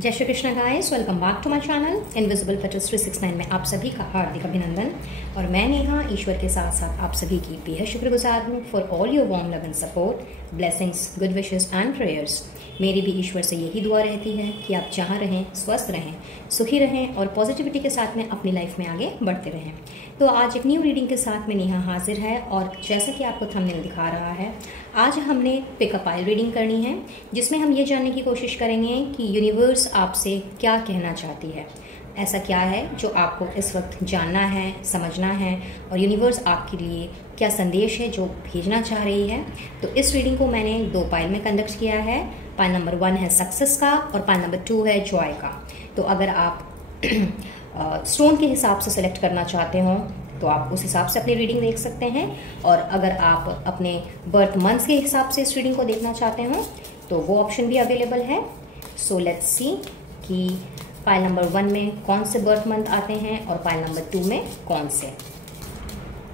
जय Shri Krishna guys, welcome back to my channel invisible petals 369 में आप सभी का हार्दिक अभिनंदन। और मैं नेहा ईश्वर के साथ साथ आप सभी की बेहद शुक्रगुजार हूँ for all your warm love and support, blessings, good wishes and prayers. मेरी भी ईश्वर से यही दुआ रहती है कि आप जहाँ रहें, स्वस्थ रहें, सुखी रहें और पॉजिटिविटी के साथ में अपनी लाइफ में आगे बढ़ते रहें। तो आज एक न्यू रीडिंग के साथ में नेहा हाजिर है और जैसा कि आपको थंबनेल दिखा रहा है, आज हमने पिकअप आइल रीडिंग करनी है, जिसमें हम ये जानने की कोशिश करेंगे कि यूनिवर्स आपसे क्या कहना चाहती है। ऐसा क्या है जो आपको इस वक्त जानना है, समझना है, और यूनिवर्स आपके लिए क्या संदेश है जो भेजना चाह रही है। तो इस रीडिंग को मैंने 2 पाइल में कंडक्ट किया है। पाइल नंबर 1 है सक्सेस का और पाइल नंबर 2 है जॉय का। तो अगर आप स्टोन के हिसाब से सिलेक्ट करना चाहते हो तो आप उस हिसाब से अपनी रीडिंग देख सकते हैं, और अगर आप अपने बर्थ मंथ के हिसाब से इस रीडिंग को देखना चाहते हो तो वो ऑप्शन भी अवेलेबल है। सो लेट्स सी कि पाइल नंबर 1 में कौन से बर्थ मंथ आते हैं और पाइल नंबर 2 में कौन से।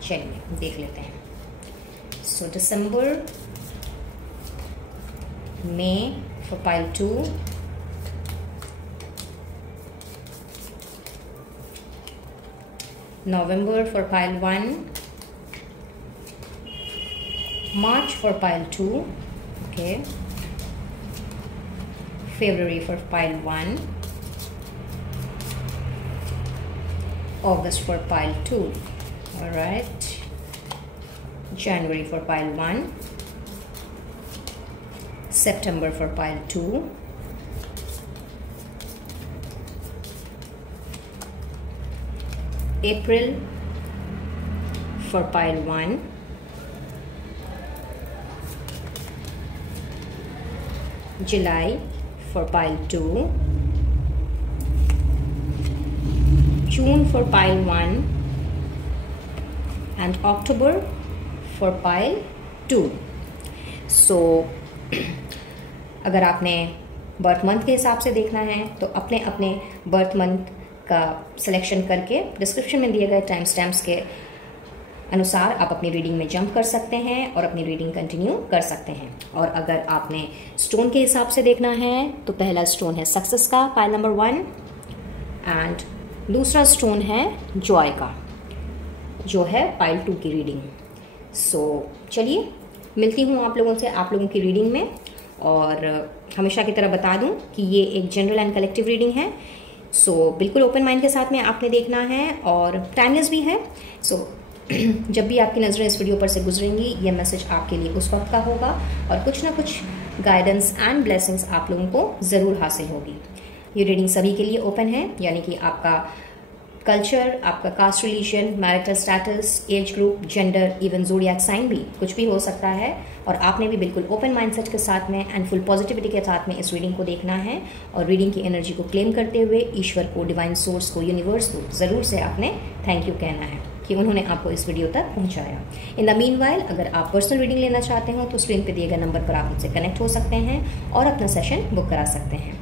चलिए देख लेते हैं। सो दिसंबर, मई for pile 2, November for pile 1, March for pile 2, okay, February for pile 1, August for pile 2, all right, January for pile 1, September for pile 2, April for pile 1, July for pile 2, June for pile 1, and October for pile 2. So अगर आपने birth month के हिसाब से देखना है तो अपने अपने बर्थ मंथ का सिलेक्शन करके डिस्क्रिप्शन में दिए गए टाइम स्टैम्प्स के अनुसार आप अपनी रीडिंग में जंप कर सकते हैं और अपनी रीडिंग कंटिन्यू कर सकते हैं। और अगर आपने स्टोन के हिसाब से देखना है तो पहला स्टोन है सक्सेस का, पाइल नंबर 1, एंड दूसरा स्टोन है जॉय का, जो है पाइल 2 की रीडिंग। सो चलिए मिलती हूँ आप लोगों से आप लोगों की रीडिंग में। और हमेशा की तरह बता दूं कि ये एक जनरल एंड कलेक्टिव रीडिंग है। सो बिल्कुल ओपन माइंड के साथ में आपने देखना है और टाइमलेस भी है। सो जब भी आपकी नज़रें इस वीडियो पर से गुजरेंगी, ये मैसेज आपके लिए उस वक्त का होगा और कुछ ना कुछ गाइडेंस एंड ब्लेसिंग्स आप लोगों को ज़रूर हासिल होगी। ये रीडिंग सभी के लिए ओपन है, यानी कि आपका कल्चर, आपका caste, religion, marital status, age group, gender, even zodiac sign भी कुछ भी हो सकता है। और आपने भी बिल्कुल ओपन माइंडसेट के साथ में एंड फुल पॉजिटिविटी के साथ में इस रीडिंग को देखना है और रीडिंग की एनर्जी को क्लेम करते हुए ईश्वर को, डिवाइन सोर्स को, यूनिवर्स को ज़रूर से आपने थैंक यू कहना है कि उन्होंने आपको इस वीडियो तक पहुंचाया। इन द मीनवाइल अगर आप पर्सनल रीडिंग लेना चाहते हो तो स्क्रीन पर दिए गए नंबर पर आप मुझसे कनेक्ट हो सकते हैं और अपना सेशन बुक करा सकते हैं।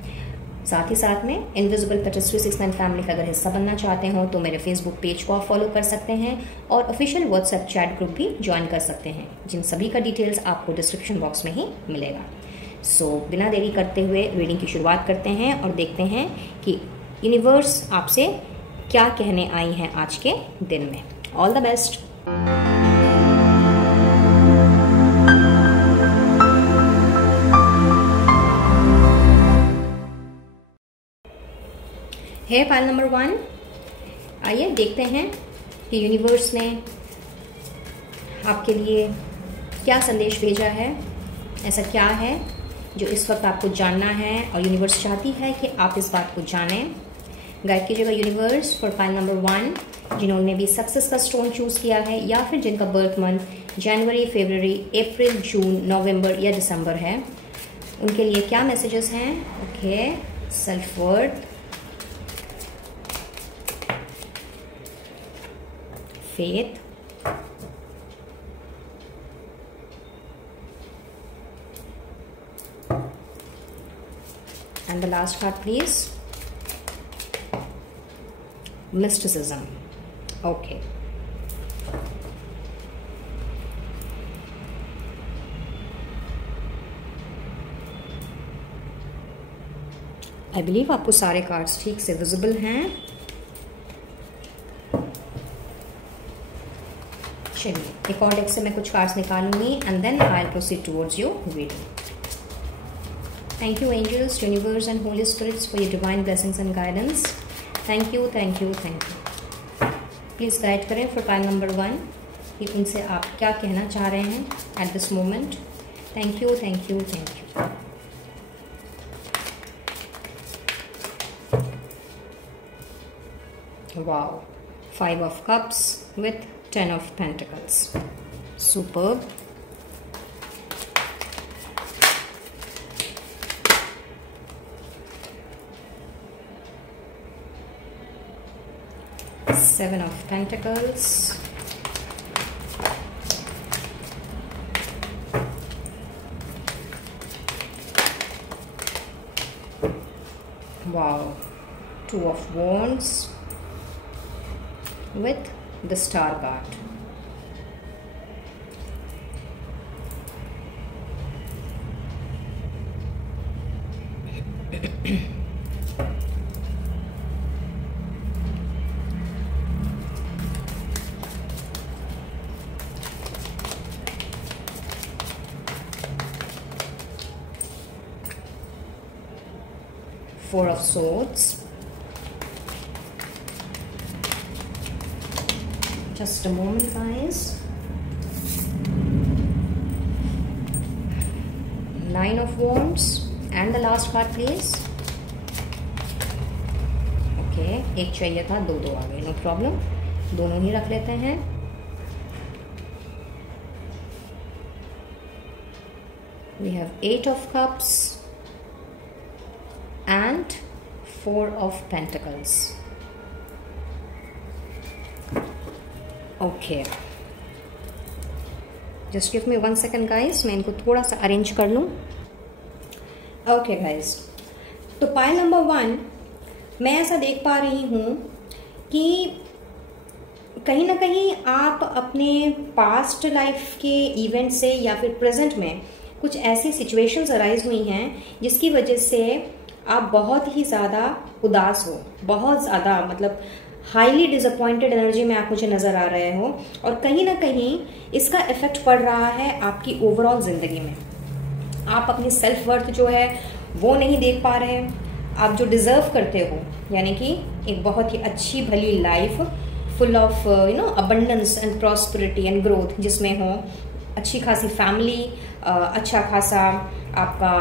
साथ ही साथ में इनविजिबल पेटल्स 369 फैमिली का अगर हिस्सा बनना चाहते हो तो मेरे फेसबुक पेज को आप फॉलो कर सकते हैं और ऑफिशियल व्हाट्सएप चैट ग्रुप भी ज्वाइन कर सकते हैं, जिन सभी का डिटेल्स आपको डिस्क्रिप्शन बॉक्स में ही मिलेगा। सो बिना देरी करते हुए रीडिंग की शुरुआत करते हैं और देखते हैं कि यूनिवर्स आपसे क्या कहने आई हैं आज के दिन में। All the best. है पाइल नंबर 1। आइए देखते हैं कि यूनिवर्स ने आपके लिए क्या संदेश भेजा है। ऐसा क्या है जो इस वक्त आपको जानना है और यूनिवर्स चाहती है कि आप इस बात को जानें। गाइड कीजिएगा यूनिवर्स फॉर पाइल नंबर 1, जिन्होंने भी सक्सेस का स्टोन चूज किया है या फिर जिनका बर्थ मंथ जनवरी, फरवरी, अप्रैल, जून, नवंबर या दिसंबर है, उनके लिए क्या मैसेजेस हैं। Okay, self worth, faith, and the last card please, mysticism. Okay, I believe आपको सारे कार्ड्स ठीक से विजिबल हैं। चलिए एक और डेक से मैं कुछ कार्ड्स निकालूंगी and then I will proceed towards your reading. Thank you angels, universe and holy spirits for your divine blessings and guidance. Thank you, thank you, thank you. Please guide करें for pile number 1 कि उनसे आप क्या कहना चाह रहे हैं at this moment. Thank you, thank you, thank you. Wow, 5 of cups with 10 of pentacles. Superb. Seven of Pentacles. Wow. Two of Wands with the Star card. Four of Swords. Just a moment, guys. Nine of Wands and the last card, please. Okay, एक चाहिए था, दो आ गए, no problem. दोनों ही रख लेते हैं. We have Eight of Cups and Four of Pentacles. Okay, just give me 1 second guys, मैं इनको थोड़ा सा अरेंज कर लूँ. Okay guys, तो पाइल नंबर 1 मैं ऐसा देख पा रही हूँ कि कहीं ना कहीं आप अपने पास्ट लाइफ के इवेंट से या फिर प्रेजेंट में कुछ ऐसी सिचुएशंस अराइज हुई हैं जिसकी वजह से आप बहुत ही ज़्यादा उदास हो, बहुत ज़्यादा मतलब हाईली डिसअपॉइंटेड एनर्जी में आप मुझे नज़र आ रहे हो और कहीं ना कहीं इसका इफेक्ट पड़ रहा है आपकी ओवरऑल ज़िंदगी में. आप अपनी सेल्फ वर्थ जो है वो नहीं देख पा रहे हैं. आप जो डिज़र्व करते हो यानी कि एक बहुत ही अच्छी भली life full of abundance and prosperity and growth जिसमें हो अच्छी खासी फैमिली, अच्छा खासा आपका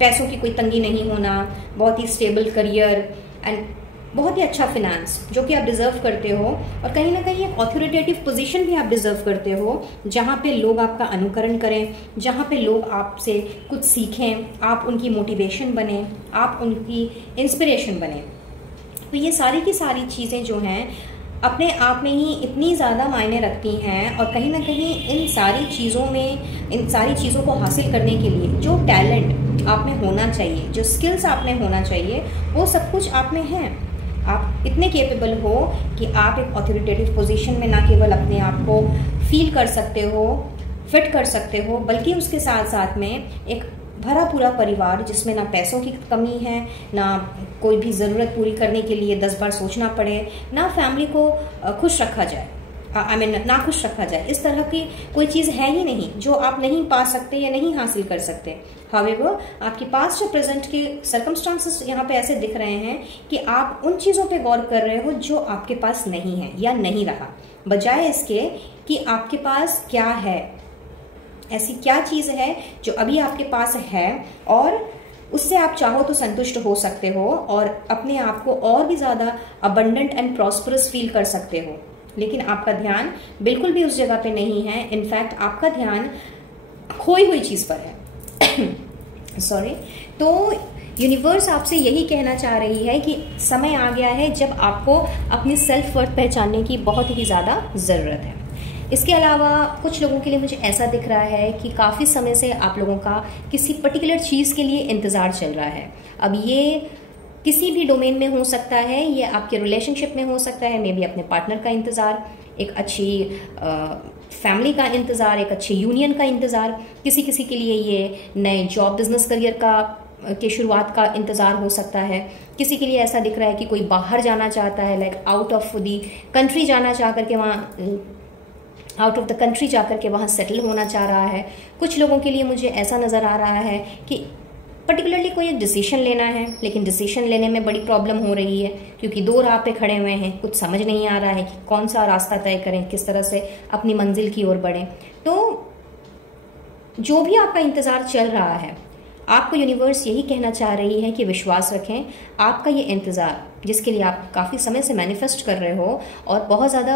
पैसों की कोई तंगी नहीं होना, बहुत ही स्टेबल करियर एंड बहुत ही अच्छा फिनेंस जो कि आप डिजर्व करते हो और कहीं ना कहीं एक ऑथोरिटेटिव पोजीशन भी आप डिजर्व करते हो जहाँ पे लोग आपका अनुकरण करें, जहाँ पे लोग आपसे कुछ सीखें, आप उनकी मोटिवेशन बने, आप उनकी इंस्पिरेशन बने. तो ये सारी की सारी चीज़ें जो हैं अपने आप में ही इतनी ज़्यादा मायने रखती हैं और कहीं ना कहीं इन सारी चीज़ों को हासिल करने के लिए जो टैलेंट आप में होना चाहिए, जो स्किल्स आप में होना चाहिए, वो सब कुछ आप में है. आप इतने केपेबल हो कि आप एक ऑथोरिटेटिव पोजीशन में ना केवल अपने आप को फील कर सकते हो, फिट कर सकते हो, बल्कि उसके साथ साथ में एक भरा पूरा परिवार जिसमें ना पैसों की कमी है, ना कोई भी ज़रूरत पूरी करने के लिए 10 बार सोचना पड़े, ना फैमिली को खुश रखा जाए, ना खुश रखा जाए. इस तरह की कोई चीज़ है ही नहीं जो आप नहीं पा सकते या नहीं हासिल कर सकते. हाउएवर आपके पास्ट और प्रेजेंट के सर्कमस्टांसेस यहाँ पे ऐसे दिख रहे हैं कि आप उन चीज़ों पे गौर कर रहे हो जो आपके पास नहीं है या नहीं रहा, बजाय इसके कि आपके पास क्या है, ऐसी क्या चीज़ है जो अभी आपके पास है और उससे आप चाहो तो संतुष्ट हो सकते हो और अपने आप को और भी ज़्यादा अबंडेंट एंड प्रॉस्परस फील कर सकते हो. लेकिन आपका ध्यान बिल्कुल भी उस जगह पे नहीं है. इनफैक्ट आपका ध्यान खोई हुई चीज़ पर है. सॉरी. तो यूनिवर्स आपसे यही कहना चाह रही है कि समय आ गया है जब आपको अपनी सेल्फ वर्थ पहचानने की बहुत ही ज़्यादा ज़रूरत है. इसके अलावा कुछ लोगों के लिए मुझे ऐसा दिख रहा है कि काफ़ी समय से आप लोगों का किसी पर्टिकुलर चीज़ के लिए इंतज़ार चल रहा है. अब ये किसी भी डोमेन में हो सकता है, ये आपके रिलेशनशिप में हो सकता है, मे बी अपने पार्टनर का इंतज़ार, एक अच्छी फैमिली का इंतज़ार, एक अच्छे यूनियन का इंतज़ार. किसी के लिए ये नए जॉब बिजनेस करियर का के शुरुआत का इंतज़ार हो सकता है। किसी के लिए ऐसा दिख रहा है कि कोई बाहर जाना चाहता है, like out of the country जाना चाह करके आउट ऑफ द कंट्री जाकर के वहाँ सेटल होना चाह रहा है। कुछ लोगों के लिए मुझे ऐसा नज़र आ रहा है कि पर्टिकुलरली कोई एक डिसीजन लेना है, लेकिन डिसीजन लेने में बड़ी प्रॉब्लम हो रही है क्योंकि दो राह पे खड़े हुए हैं, कुछ समझ नहीं आ रहा है कि कौन सा रास्ता तय करें, किस तरह से अपनी मंजिल की ओर बढ़ें। तो जो भी आपका इंतज़ार चल रहा है, आपको यूनिवर्स यही कहना चाह रही है कि विश्वास रखें। आपका ये इंतज़ार, जिसके लिए आप काफ़ी समय से मैनिफेस्ट कर रहे हो और बहुत ज़्यादा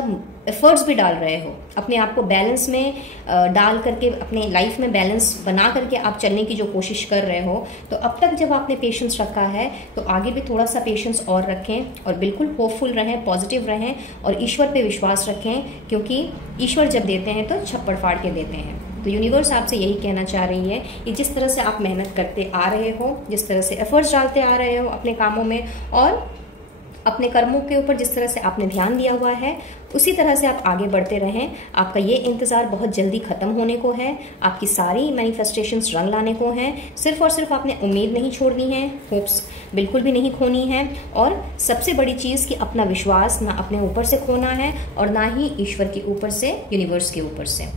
एफर्ट्स भी डाल रहे हो, अपने आप को बैलेंस में डाल करके, अपने लाइफ में बैलेंस बना करके आप चलने की जो कोशिश कर रहे हो, तो अब तक जब आपने पेशेंस रखा है तो आगे भी थोड़ा सा पेशेंस और रखें और बिल्कुल होपफुल रहें, पॉजिटिव रहें और ईश्वर पे विश्वास रखें, क्योंकि ईश्वर जब देते हैं तो छप्पड़ फाड़ के देते हैं। तो यूनिवर्स आपसे यही कहना चाह रही है कि जिस तरह से आप मेहनत करते आ रहे हो, जिस तरह से एफर्ट्स डालते आ रहे हो अपने कामों में और अपने कर्मों के ऊपर जिस तरह से आपने ध्यान दिया हुआ है, उसी तरह से आप आगे बढ़ते रहें। आपका ये इंतज़ार बहुत जल्दी ख़त्म होने को है। आपकी सारी मैनिफेस्टेशंस रंग लाने को हैं। सिर्फ और सिर्फ आपने उम्मीद नहीं छोड़नी है, होप्स बिल्कुल भी नहीं खोनी है, और सबसे बड़ी चीज़ कि अपना विश्वास ना अपने ऊपर से खोना है और ना ही ईश्वर के ऊपर से, यूनिवर्स के ऊपर से।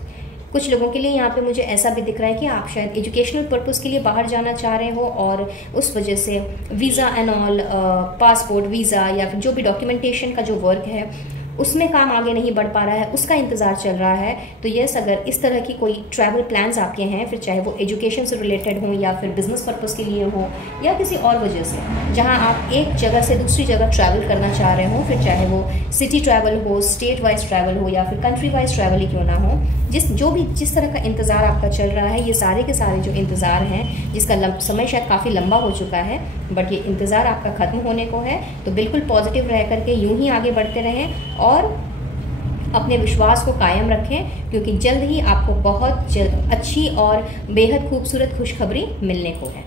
कुछ लोगों के लिए यहाँ पे मुझे ऐसा भी दिख रहा है कि आप शायद एजुकेशनल पर्पस के लिए बाहर जाना चाह रहे हो और उस वजह से visa and all, passport, visa या फिर जो भी डॉक्यूमेंटेशन का जो वर्क है उसमें काम आगे नहीं बढ़ पा रहा है, उसका इंतज़ार चल रहा है। तो यस, अगर इस तरह की कोई ट्रैवल प्लान्स आपके हैं, फिर चाहे वो एजुकेशन से रिलेटेड हो या फिर बिजनेस पर्पस के लिए हो या किसी और वजह से, जहां आप एक जगह से दूसरी जगह ट्रैवल करना चाह रहे हो, फिर चाहे वो सिटी ट्रैवल हो, स्टेट वाइज ट्रैवल हो या फिर कंट्री वाइज ट्रैवल ही क्यों ना हो, जिस तरह का इंतज़ार आपका चल रहा है, ये सारे के सारे जो इंतज़ार हैं, जिसका समय शायद काफ़ी लंबा हो चुका है, बट ये इंतज़ार आपका ख़त्म होने को है। तो बिल्कुल पॉजिटिव रह करके यूं ही आगे बढ़ते रहें और अपने विश्वास को कायम रखें, क्योंकि जल्द ही आपको बहुत अच्छी और बेहद खूबसूरत खुशखबरी मिलने को है।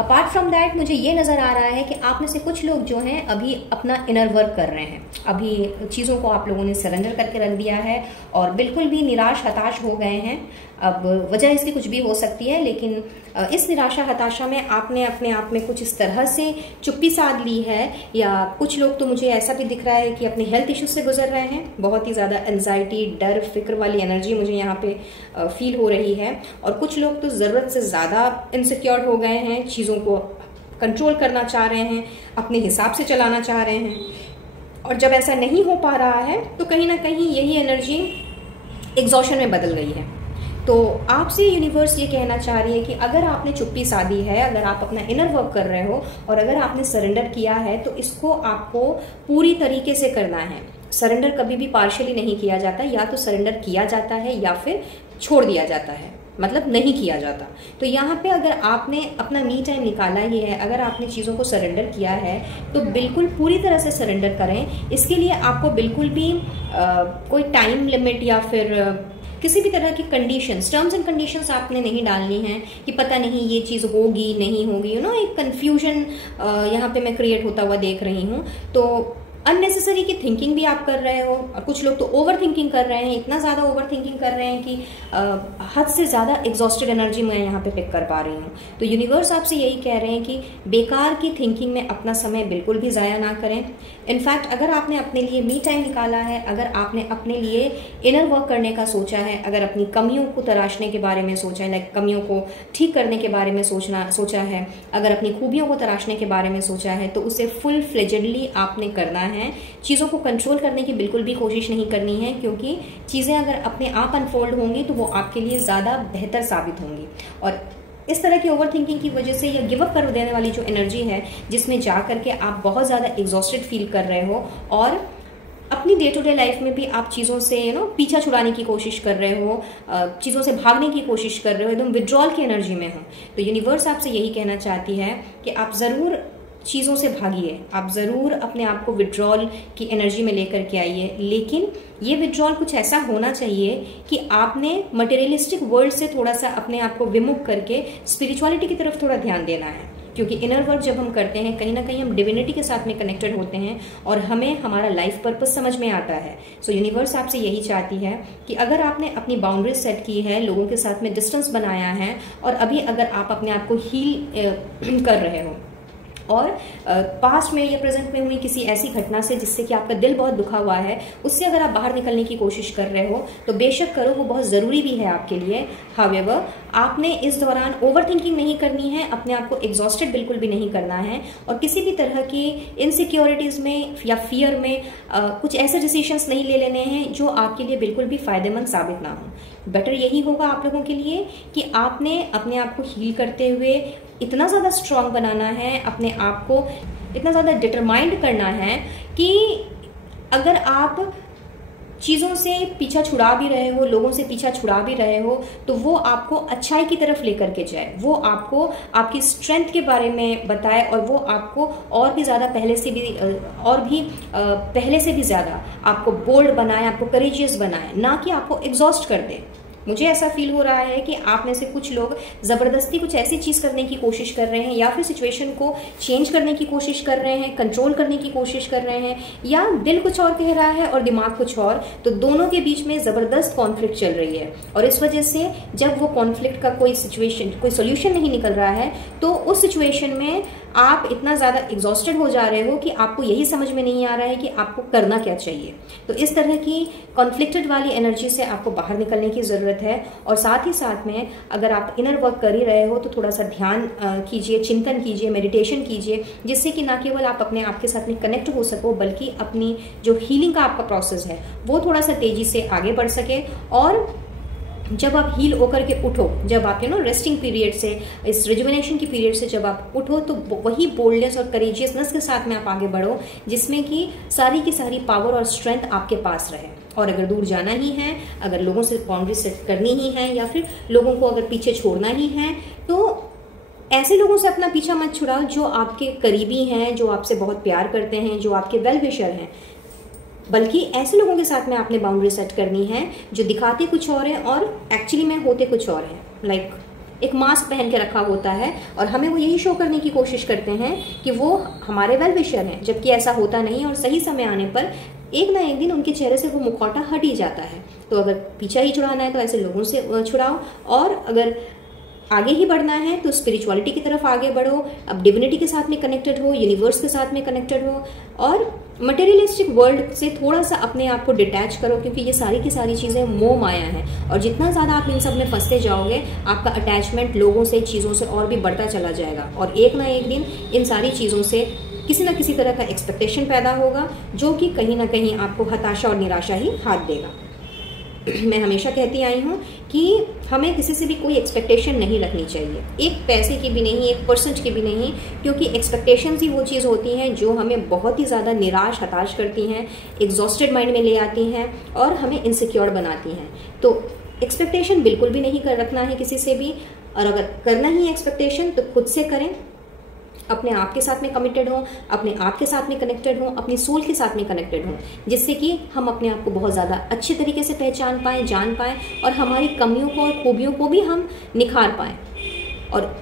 अपार्ट फ्रॉम दैट मुझे ये नज़र आ रहा है कि आप में से कुछ लोग जो हैं अभी अपना इनर वर्क कर रहे हैं। अभी चीज़ों को आप लोगों ने सरेंडर करके रख दिया है और बिल्कुल भी निराश हताश हो गए हैं। अब वजह इसकी कुछ भी हो सकती है, लेकिन इस निराशा हताशा में आपने अपने आप में कुछ इस तरह से चुप्पी साध ली है, या कुछ लोग तो मुझे ऐसा भी दिख रहा है कि अपने हेल्थ इश्यूज से गुजर रहे हैं। बहुत ही ज़्यादा एंजाइटी, डर, फिक्र वाली एनर्जी मुझे यहाँ पे फील हो रही है। और कुछ लोग तो ज़रूरत से ज़्यादा इनसिक्योर हो गए हैं, चीज़ों को कंट्रोल करना चाह रहे हैं, अपने हिसाब से चलाना चाह रहे हैं, और जब ऐसा नहीं हो पा रहा है तो कहीं ना कहीं यही एनर्जी एग्जॉशन में बदल गई है। तो आपसे यूनिवर्स ये कहना चाह रही है कि अगर आपने चुप्पी साधी है, अगर आप अपना इनर वर्क कर रहे हो और अगर आपने सरेंडर किया है, तो इसको आपको पूरी तरीके से करना है। सरेंडर कभी भी पार्शियली नहीं किया जाता, या तो सरेंडर किया जाता है या फिर छोड़ दिया जाता है, मतलब नहीं किया जाता। तो यहाँ पे अगर आपने अपना मी टाइम निकाला ही है, अगर आपने चीज़ों को सरेंडर किया है, तो बिल्कुल पूरी तरह से सरेंडर करें। इसके लिए आपको बिल्कुल भी कोई टाइम लिमिट या फिर किसी भी तरह की कंडीशंस, टर्म्स एंड कंडीशंस आपने नहीं डालनी है कि पता नहीं ये चीज़ होगी नहीं होगी, एक कन्फ्यूजन यहाँ पे मैं क्रिएट होता हुआ देख रही हूँ। तो अननेसेसरी की थिंकिंग भी आप कर रहे हो, और कुछ लोग तो ओवर थिंकिंग कर रहे हैं, इतना ज़्यादा ओवर थिंकिंग कर रहे हैं कि हद से ज़्यादा एग्जॉस्टेड एनर्जी मैं यहाँ पे पिक कर पा रही हूँ। तो यूनिवर्स आपसे यही कह रहे हैं कि बेकार की थिंकिंग में अपना समय बिल्कुल भी ज़ाया ना करें। इनफैक्ट अगर आपने अपने लिए मी टाइम निकाला है, अगर आपने अपने लिए इनर वर्क करने का सोचा है, अगर अपनी कमियों को तराशने के बारे में सोचा है, लाइक कमियों को ठीक करने के बारे में सोचा है, अगर अपनी खूबियों को तराशने के बारे में सोचा है, तो उसे फुल फ्लेजेडली आपने करना है। चीज़ों को कंट्रोल करने की बिल्कुल भी कोशिश नहीं करनी है, क्योंकि चीज़ें अगर अपने आप अनफोल्ड होंगी तो वो आपके लिए ज़्यादा बेहतर साबित होंगी। और इस तरह की ओवर थिंकिंग की वजह से या गिव अप कर देने वाली जो एनर्जी है, जिसमें जा करके आप बहुत ज़्यादा एग्जॉस्टेड फील कर रहे हो और अपनी डे टू डे लाइफ में भी आप चीज़ों से पीछा छुड़ाने की कोशिश कर रहे हो, चीज़ों से भागने की कोशिश कर रहे हो, एकदम विड्रॉल की एनर्जी में हो, तो यूनिवर्स आपसे यही कहना चाहती है कि आप ज़रूर चीज़ों से भागिए, आप ज़रूर अपने आप को विड्रॉल की एनर्जी में लेकर के आइए। लेकिन ये विड्रॉल कुछ ऐसा होना चाहिए कि आपने मटेरियलिस्टिक वर्ल्ड से थोड़ा सा अपने आप को विमुख करके स्पिरिचुअलिटी की तरफ थोड़ा ध्यान देना है। क्योंकि इनर वर्क जब हम करते हैं कहीं ना कहीं हम डिविनिटी के साथ में कनेक्टेड होते हैं और हमें हमारा लाइफ पर्पस समझ में आता है। सो यूनिवर्स आपसे यही चाहती है कि अगर आपने अपनी बाउंड्रीज सेट की है, लोगों के साथ में डिस्टेंस बनाया है, और अभी अगर आप अपने आप को हील कर रहे हो और पास्ट में या प्रेजेंट में हुई किसी ऐसी घटना से जिससे कि आपका दिल बहुत दुखा हुआ है, उससे अगर आप बाहर निकलने की कोशिश कर रहे हो तो बेशक करो, वो बहुत ज़रूरी भी है आपके लिए। हावेवर आपने इस दौरान ओवर थिंकिंग नहीं करनी है, अपने आप को एग्जॉस्टेड बिल्कुल भी नहीं करना है, और किसी भी तरह की इनसिक्योरिटीज़ में या फियर में कुछ ऐसे डिसीजंस नहीं ले लेने हैं जो आपके लिए बिल्कुल भी फायदेमंद साबित ना हो। बेटर यही होगा आप लोगों के लिए कि आपने अपने आप को हील करते हुए इतना ज़्यादा स्ट्रांग बनाना है, अपने आप को इतना ज़्यादा डिटरमाइंड करना है कि अगर आप चीज़ों से पीछा छुड़ा भी रहे हो, लोगों से पीछा छुड़ा भी रहे हो, तो वो आपको अच्छाई की तरफ लेकर के जाए, वो आपको आपकी स्ट्रेंथ के बारे में बताए, और वो आपको और भी ज़्यादा पहले से भी ज़्यादा आपको बोल्ड बनाए, आपको करेजियस बनाए, ना कि आपको एग्जॉस्ट कर दे। मुझे ऐसा फील हो रहा है कि आप में से कुछ लोग ज़बरदस्ती कुछ ऐसी चीज़ करने की कोशिश कर रहे हैं, या फिर सिचुएशन को चेंज करने की कोशिश कर रहे हैं, कंट्रोल करने की कोशिश कर रहे हैं, या दिल कुछ और कह रहा है और दिमाग कुछ और, तो दोनों के बीच में ज़बरदस्त कॉन्फ्लिक्ट चल रही है। और इस वजह से जब वो कॉन्फ्लिक्ट का कोई सोल्यूशन नहीं निकल रहा है, तो उस सिचुएशन में आप इतना ज़्यादा एग्जॉस्टेड हो जा रहे हो कि आपको यही समझ में नहीं आ रहा है कि आपको करना क्या चाहिए। तो इस तरह की कॉन्फ्लिक्टेड वाली एनर्जी से आपको बाहर निकलने की ज़रूरत है। और साथ ही साथ में अगर आप इनर वर्क कर ही रहे हो तो थोड़ा सा ध्यान कीजिए, चिंतन कीजिए, मेडिटेशन कीजिए, जिससे कि ना केवल आप अपने आप के साथ में कनेक्ट हो सको, बल्कि अपनी जो हीलिंग का आपका प्रोसेस है वो थोड़ा सा तेजी से आगे बढ़ सके। और जब आप हील होकर के उठो, जब आप रेस्टिंग पीरियड से, इस रिजुविनेशन की पीरियड से जब आप उठो, तो वही बोल्डनेस और करेजियसनेस के साथ में आप आगे बढ़ो, जिसमें कि सारी की सारी पावर और स्ट्रेंथ आपके पास रहे। और अगर दूर जाना ही है, अगर लोगों से बाउंड्री सेट करनी ही है, या फिर लोगों को अगर पीछे छोड़ना ही है, तो ऐसे लोगों से अपना पीछा मत छुड़ाओ जो आपके करीबी हैं, जो आपसे बहुत प्यार करते हैं, जो आपके वेल विशर हैं, बल्कि ऐसे लोगों के साथ में आपने बाउंड्री सेट करनी है जो दिखाते कुछ और है और एक्चुअली में होते कुछ और हैं। लाइक एक मास्क पहन के रखा होता है और हमें वो यही शो करने की कोशिश करते हैं कि वो हमारे वेल विशर हैं, जबकि ऐसा होता नहीं, और सही समय आने पर एक ना एक दिन उनके चेहरे से वो मुखौटा हट ही जाता है। तो अगर पीछा ही छुड़ाना है तो ऐसे लोगों से छुड़ाओ, और अगर आगे ही बढ़ना है तो स्पिरिचुअलिटी की तरफ आगे बढ़ो, अब डिविनिटी के साथ में कनेक्टेड हो, यूनिवर्स के साथ में कनेक्टेड हो, और मटेरियलिस्टिक वर्ल्ड से थोड़ा सा अपने आप को डिटैच करो, क्योंकि ये सारी की सारी चीज़ें मोह माया हैं। और जितना ज़्यादा आप इन सब में फंसते जाओगे, आपका अटैचमेंट लोगों से, चीज़ों से और भी बढ़ता चला जाएगा, और एक ना एक दिन इन सारी चीज़ों से किसी ना किसी तरह का एक्सपेक्टेशन पैदा होगा, जो कि कहीं ना कहीं आपको हताशा और निराशा ही हाथ देगा। मैं हमेशा कहती आई हूँ कि हमें किसी से भी कोई एक्सपेक्टेशन नहीं रखनी चाहिए, एक पैसे की भी नहीं, 1% की भी नहीं, क्योंकि एक्सपेक्टेशंस ही वो चीज़ होती हैं जो हमें बहुत ही ज़्यादा निराश, हताश करती हैं, एग्जॉस्टेड माइंड में ले आती हैं और हमें इनसिक्योर बनाती हैं। तो एक्सपेक्टेशन बिल्कुल भी नहीं रखना है किसी से भी, और अगर करना ही है एक्सपेक्टेशन तो खुद से करें, अपने आप के साथ में कमिटेड हो, अपने आप के साथ में कनेक्टेड हो, अपनी सोल के साथ में कनेक्टेड हो, जिससे कि हम अपने आप को बहुत ज़्यादा अच्छे तरीके से पहचान पाएँ, जान पाएँ, और हमारी कमियों को और खूबियों को भी हम निखार पाएँ। और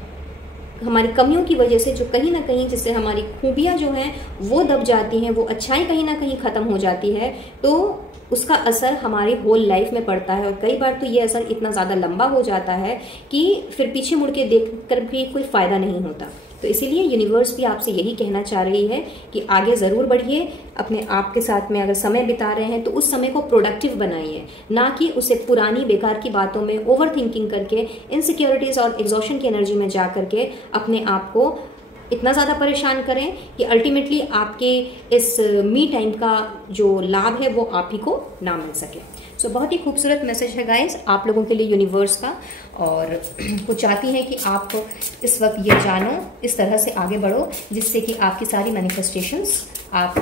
हमारी कमियों की वजह से जो कहीं ना कहीं, जिससे हमारी खूबियाँ जो हैं वो दब जाती हैं, वो अच्छाई कहीं ना कहीं ख़त्म हो जाती है, तो उसका असर हमारी होल लाइफ में पड़ता है। और कई बार तो ये असर इतना ज़्यादा लंबा हो जाता है कि फिर पीछे मुड़ के देख कर भी कोई फ़ायदा नहीं होता। तो इसीलिए यूनिवर्स भी आपसे यही कहना चाह रही है कि आगे ज़रूर बढ़िए, अपने आप के साथ में अगर समय बिता रहे हैं तो उस समय को प्रोडक्टिव बनाइए, ना कि उसे पुरानी बेकार की बातों में ओवर थिंकिंग करके, इनसिक्योरिटीज़ और एग्जॉशन की एनर्जी में जा करके अपने आप को इतना ज़्यादा परेशान करें कि अल्टीमेटली आपके इस मी टाइम का जो लाभ है वो आप ही को ना मिल सके। सो बहुत ही खूबसूरत मैसेज है गाइस आप लोगों के लिए यूनिवर्स का, और वो चाहती हैं कि आप इस वक्त ये जानो, इस तरह से आगे बढ़ो, जिससे कि आपकी सारी मैनिफेस्टेशंस आप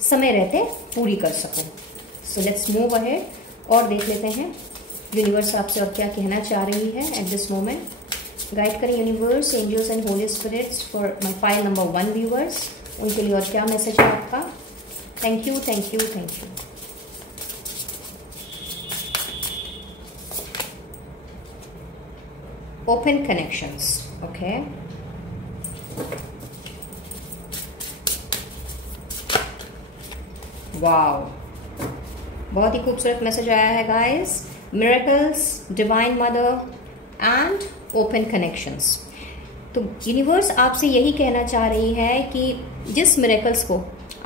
समय रहते पूरी कर सको। सो लेट्स मूव अहेड और देख लेते हैं यूनिवर्स आपसे और क्या कहना चाह रही है एट दिस मोमेंट। गाइड करें universe, angels and holy spirits for my pile number 1 viewers, उनके लिए और क्या मैसेज है आपका। Thank you, thank you, thank you. Open connections, okay. Wow, बहुत ही खूबसूरत मैसेज आया है guys. Miracles, divine mother and open connections. तो यूनिवर्स आपसे यही कहना चाह रही है कि जिस मिरेकल्स को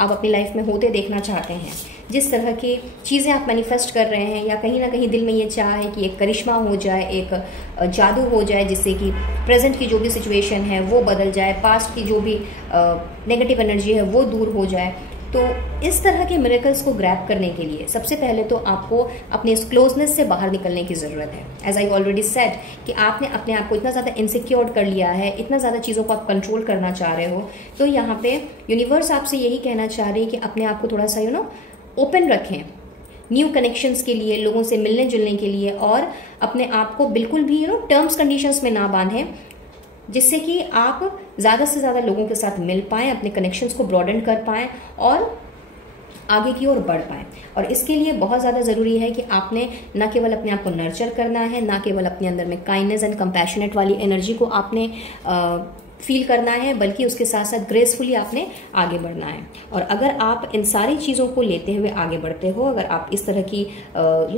आप अपनी लाइफ में होते देखना चाहते हैं, जिस तरह की चीज़ें आप मैनिफेस्ट कर रहे हैं, या कहीं ना कहीं दिल में ये चाह है कि एक करिश्मा हो जाए, एक जादू हो जाए, जिससे कि प्रेजेंट की जो भी सिचुएशन है वो बदल जाए, पास्ट की जो भी नेगेटिव एनर्जी है वो दूर हो जाए। तो इस तरह के मिरेकल्स को ग्रैब करने के लिए सबसे पहले तो आपको अपने इस क्लोजनेस से बाहर निकलने की ज़रूरत है। एज आई ऑलरेडी सेड कि आपने अपने आप को इतना ज़्यादा इनसिक्योर कर लिया है, इतना ज़्यादा चीज़ों को आप कंट्रोल करना चाह रहे हो, तो यहाँ पे यूनिवर्स आपसे यही कहना चाह रही है कि अपने आप को थोड़ा सा ओपन रखें न्यू कनेक्शंस के लिए, लोगों से मिलने जुलने के लिए, और अपने आप को बिल्कुल भी टर्म्स कंडीशंस में ना बांधें, जिससे कि आप ज़्यादा से ज़्यादा लोगों के साथ मिल पाएँ, अपने कनेक्शंस को ब्रॉडन कर पाएँ और आगे की ओर बढ़ पाएँ। और इसके लिए बहुत ज़्यादा ज़रूरी है कि आपने न केवल अपने आप को नर्चर करना है, ना केवल अपने अंदर में काइंडनेस एंड कंपैशनेट वाली एनर्जी को आपने फील करना है, बल्कि उसके साथ साथ ग्रेसफुली आपने आगे बढ़ना है। और अगर आप इन सारी चीज़ों को लेते हुए आगे बढ़ते हो, अगर आप इस तरह की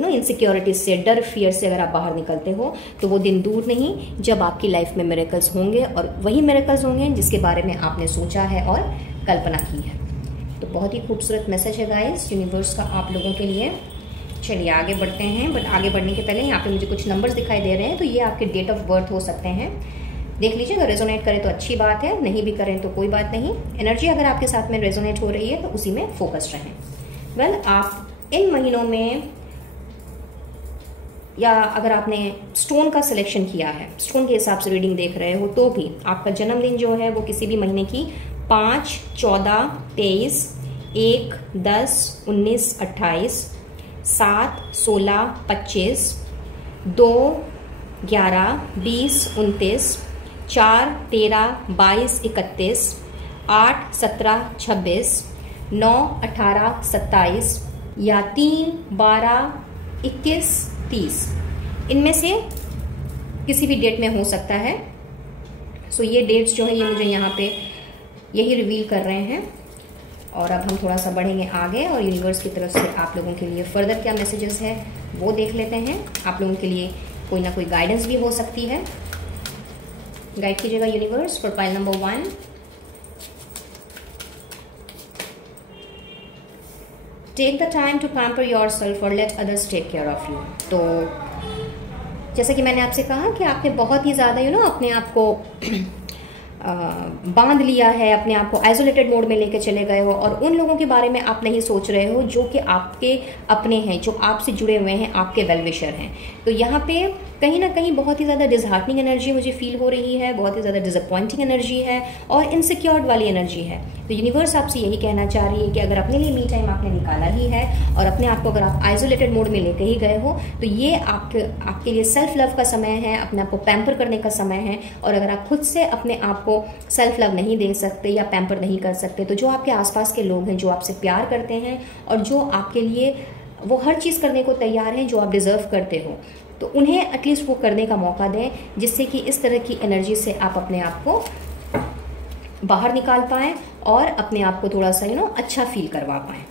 इनसिक्योरिटीज से, डर, फियर से अगर आप बाहर निकलते हो, तो वो दिन दूर नहीं जब आपकी लाइफ में मिरेकल्स होंगे, और वही मिरेकल्स होंगे जिसके बारे में आपने सोचा है और कल्पना की है। तो बहुत ही खूबसूरत मैसेज है गाइस यूनिवर्स का आप लोगों के लिए। चलिए आगे बढ़ते हैं, बट आगे बढ़ने के पहले यहाँ पे मुझे कुछ नंबर्स दिखाई दे रहे हैं, तो ये आपके डेट ऑफ बर्थ हो सकते हैं। देख लीजिए, अगर रेजोनेट करें तो अच्छी बात है, नहीं भी करें तो कोई बात नहीं। एनर्जी अगर आपके साथ में रेजोनेट हो रही है तो उसी में फोकस्ड रहें। वेल, आप इन महीनों में, या अगर आपने स्टोन का सिलेक्शन किया है, स्टोन के हिसाब से रीडिंग देख रहे हो, तो भी आपका जन्मदिन जो है वो किसी भी महीने की 5, 14, 23, 1, 10, 19, 28, 7, 16, 25, 2, 11, 20, 29, 4, 13, 22, 31, 8, 17, 26, 9, 18, 27, या 3, 12, 21, 30, इनमें से किसी भी डेट में हो सकता है। सो ये डेट्स जो है ये मुझे यहाँ पे यही रिवील कर रहे हैं। और अब हम थोड़ा सा बढ़ेंगे आगे और यूनिवर्स की तरफ से आप लोगों के लिए फर्दर क्या मैसेजेस है वो देख लेते हैं। आप लोगों के लिए कोई ना कोई गाइडेंस भी हो सकती है। गाइड कीजिएगा universe for pile number 1। Take the time to pamper yourself और let others take care of you. तो जैसा कि मैंने आपसे कहा कि आपने बहुत ही ज़्यादा अपने आप को बांध लिया है, अपने आप को आइसोलेटेड मोड में लेकर चले गए हो, और उन लोगों के बारे में आप नहीं सोच रहे हो जो कि आपके अपने हैं, जो आपसे जुड़े हुए हैं, आपके वेलविशर हैं। तो यहाँ पे कहीं ना कहीं बहुत ही ज़्यादा डिसहार्टनिंग एनर्जी मुझे फील हो रही है, बहुत ही ज़्यादा डिसअपॉइंटिंग एनर्जी है और इनसिक्योर्ड वाली एनर्जी है। तो यूनिवर्स आपसे यही कहना चाह रही है कि अगर अपने लिए मी टाइम आपने निकाला ही है और अपने आप को अगर आप आइसोलेटेड मोड में लेके ही गए हो, तो ये आपके लिए सेल्फ लव का समय है, अपने आप को पैम्पर करने का समय है। और अगर आप खुद से अपने आप को सेल्फ लव नहीं दे सकते या पैम्पर नहीं कर सकते, तो जो आपके आसपास के लोग हैं, जो आपसे प्यार करते हैं और जो आपके लिए वो हर चीज़ करने को तैयार हैं जो आप डिज़र्व करते हो, तो उन्हें एटलीस्ट वो करने का मौका दें, जिससे कि इस तरह की एनर्जी से आप अपने आप को बाहर निकाल पाएँ और अपने आप को थोड़ा सा अच्छा फील करवा पाएँ।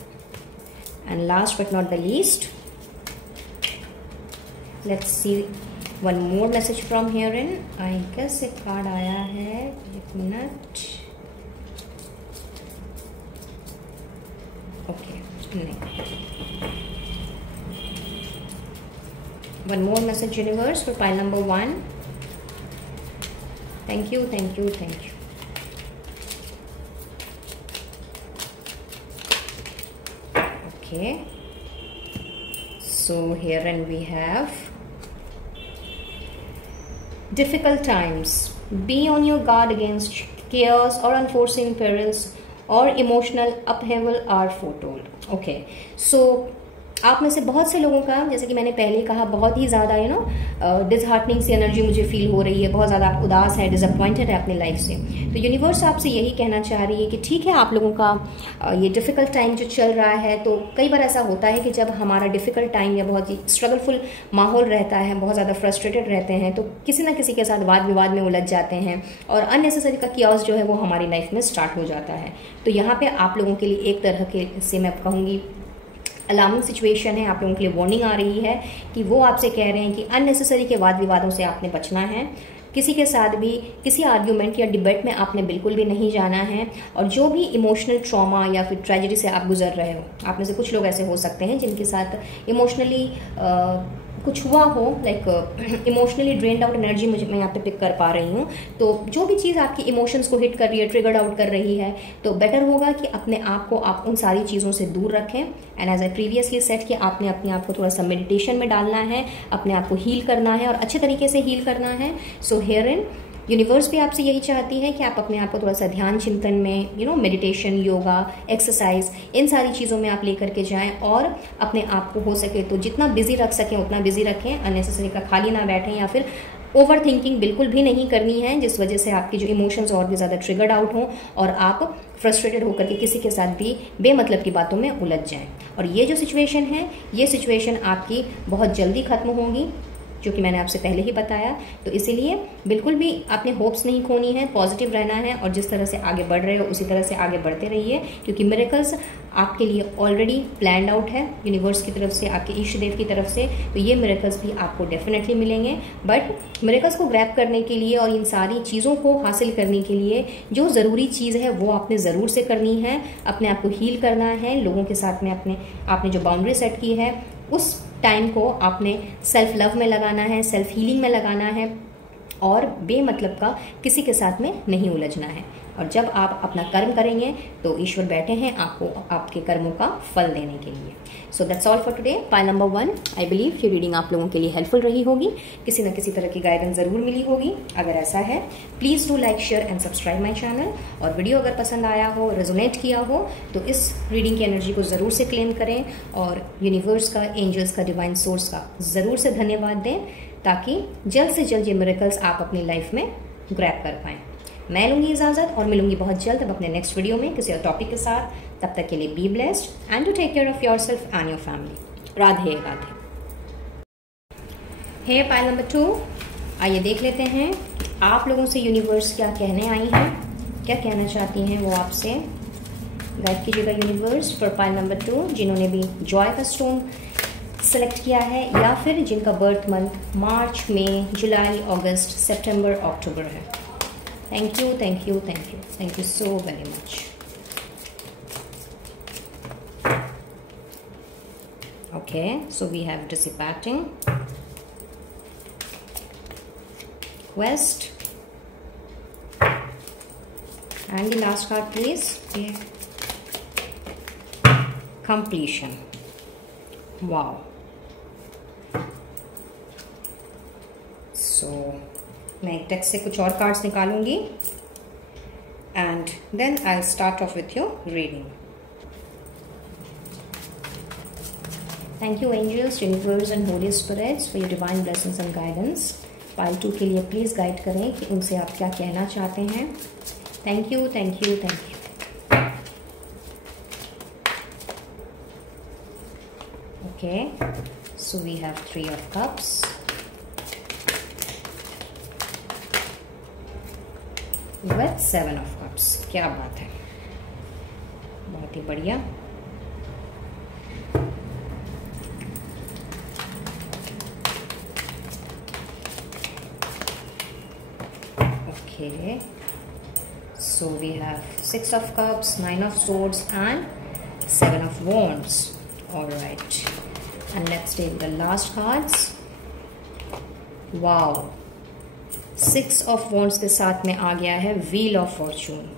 And last but not the least, let's see one more message from here in. I guess एक कार्ड आया है, एक मिनट। ओके, नहीं, one more message universe for pile number 1. Thank you, thank you, thank you. Okay, so here and we have difficult times. Be on your guard against chaos or unforeseen perils or emotional upheaval are foretold. Okay, so आप में से बहुत से लोगों का, जैसे कि मैंने पहले कहा, बहुत ही ज़्यादा डिसहार्टनिंग सी एनर्जी मुझे फील हो रही है, बहुत ज़्यादा आप उदास है, डिसअपॉइंटेड है अपनी लाइफ से। तो यूनिवर्स आपसे यही कहना चाह रही है कि ठीक है, आप लोगों का ये डिफ़िकल्ट टाइम जो चल रहा है, तो कई बार ऐसा होता है कि जब हमारा डिफ़िकल्ट टाइम या बहुत ही स्ट्रगलफुल माहौल रहता है, बहुत ज़्यादा फ्रस्ट्रेटेड रहते हैं, तो किसी ना किसी के साथ वाद विवाद में उलझ जाते हैं और अननेसेसरी का कियास जो है वो हमारी लाइफ में स्टार्ट हो जाता है। तो यहाँ पे आप लोगों के लिए एक तरह के से मैं कहूँगी अलार्मिंग सिचुएशन है, आप लोगों के लिए वार्निंग आ रही है कि वो आपसे कह रहे हैं कि अननेसेसरी के वाद विवादों से आपने बचना है, किसी के साथ भी किसी आर्ग्यूमेंट या डिबेट में आपने बिल्कुल भी नहीं जाना है। और जो भी इमोशनल ट्रॉमा या फिर ट्रेजेडी से आप गुजर रहे हो, आप में से कुछ लोग ऐसे हो सकते हैं जिनके साथ इमोशनली कुछ हुआ हो, like emotionally drained out energy मुझे मैं यहाँ पे पिक कर पा रही हूँ। तो जो भी चीज़ आपकी इमोशंस को हिट कर रही है, ट्रिगर्ड आउट कर रही है, तो बेटर होगा कि अपने आप को आप उन सारी चीज़ों से दूर रखें। And as I previously said कि आपने अपने आप को थोड़ा सा मेडिटेशन में डालना है, अपने आप को हील करना है और अच्छे तरीके से हील करना है। सो हियर इन यूनिवर्स भी आपसे यही चाहती है कि आप अपने आप को थोड़ा सा ध्यान चिंतन में मेडिटेशन, योगा, एक्सरसाइज, इन सारी चीज़ों में आप लेकर के जाएं और अपने आप को हो सके तो जितना बिजी रख सकें उतना बिजी रखें। अननेसेसरी का खाली ना बैठें या फिर ओवर थिंकिंग बिल्कुल भी नहीं करनी है, जिस वजह से आपकी जो इमोशंस और भी ज़्यादा ट्रिगर्ड आउट हों और आप फ्रस्ट्रेटेड होकर के किसी के साथ भी बेमतलब की बातों में उलझ जाएं। और ये जो सिचुएशन है, ये सिचुएशन आपकी बहुत जल्दी खत्म होगी, जो कि मैंने आपसे पहले ही बताया। तो इसीलिए बिल्कुल भी आपने होप्स नहीं खोनी है, पॉजिटिव रहना है और जिस तरह से आगे बढ़ रहे हो उसी तरह से आगे बढ़ते रहिए, क्योंकि मिरेकल्स आपके लिए ऑलरेडी प्लान्ड आउट है यूनिवर्स की तरफ से, आपके इष्ट देव की तरफ से। तो ये मिरेकल्स भी आपको डेफिनेटली मिलेंगे। बट मिरेकल्स को ग्रैब करने के लिए और इन सारी चीज़ों को हासिल करने के लिए जो ज़रूरी चीज़ है वो आपने ज़रूर से करनी है। अपने आप को हील करना है, लोगों के साथ में आपने जो बाउंड्री सेट की है उस टाइम को आपने सेल्फ लव में लगाना है, सेल्फ हीलिंग में लगाना है और बेमतलब का किसी के साथ में नहीं उलझना है। और जब आप अपना कर्म करेंगे तो ईश्वर बैठे हैं आपको आपके कर्मों का फल देने के लिए। So that's all for today. Pile number 1, I believe ये रीडिंग आप लोगों के लिए हेल्पफुल रही होगी, किसी न किसी तरह की गाइडेंस ज़रूर मिली होगी। अगर ऐसा है please do like, share and subscribe my channel. और वीडियो अगर पसंद आया हो, रेजोनेट किया हो, तो इस रीडिंग की एनर्जी को ज़रूर से क्लेम करें और यूनिवर्स का, एंजल्स का, डिवाइन सोर्स का ज़रूर से धन्यवाद दें, ताकि जल्द से जल्द ये मिरेकल्स आप अपनी लाइफ में ग्रैब कर पाएँ। मैं लूंगी इजाज़त और मिलूंगी बहुत जल्द अब अपने नेक्स्ट वीडियो में किसी और टॉपिक के साथ। तब तक के लिए be blessed and to take care of yourself and your family. Radhe Radhe. Hey pile number 2, आइए देख लेते हैं आप लोगों से यूनिवर्स क्या कहने आई हैं, क्या कहना चाहती हैं वो आपसे। गाइड कीजिएगा यूनिवर्स फॉर पाइल नंबर 2, जिन्होंने भी जॉय का स्टोन सेलेक्ट किया है या फिर जिनका बर्थ मंथ मार्च, मई, जुलाई, अगस्त, सितंबर, अक्टूबर है। Thank you, thank you, thank you. Thank you so very much. Okay, so we have dissipating, quest, and the last card please. Yeah. Completion. Wow. So मैं एक text से कुछ और कार्ड्स निकालूंगी and then I start off with your reading. Thank you angels, universe and holy spirits for your divine blessings and guidance. Pile 2 के लिए please guide करें कि उनसे आप क्या कहना चाहते हैं। Thank you, thank you, thank you. Okay, so we have 3 of cups, with 7 of cups। क्या बात है, बहुत ही बढ़िया। Okay, so we have 6 of cups, 9 of swords and 7 of wands। All right, and let's take the last cards। Wow, 6 of wands के साथ में आ गया है wheel of Fortune.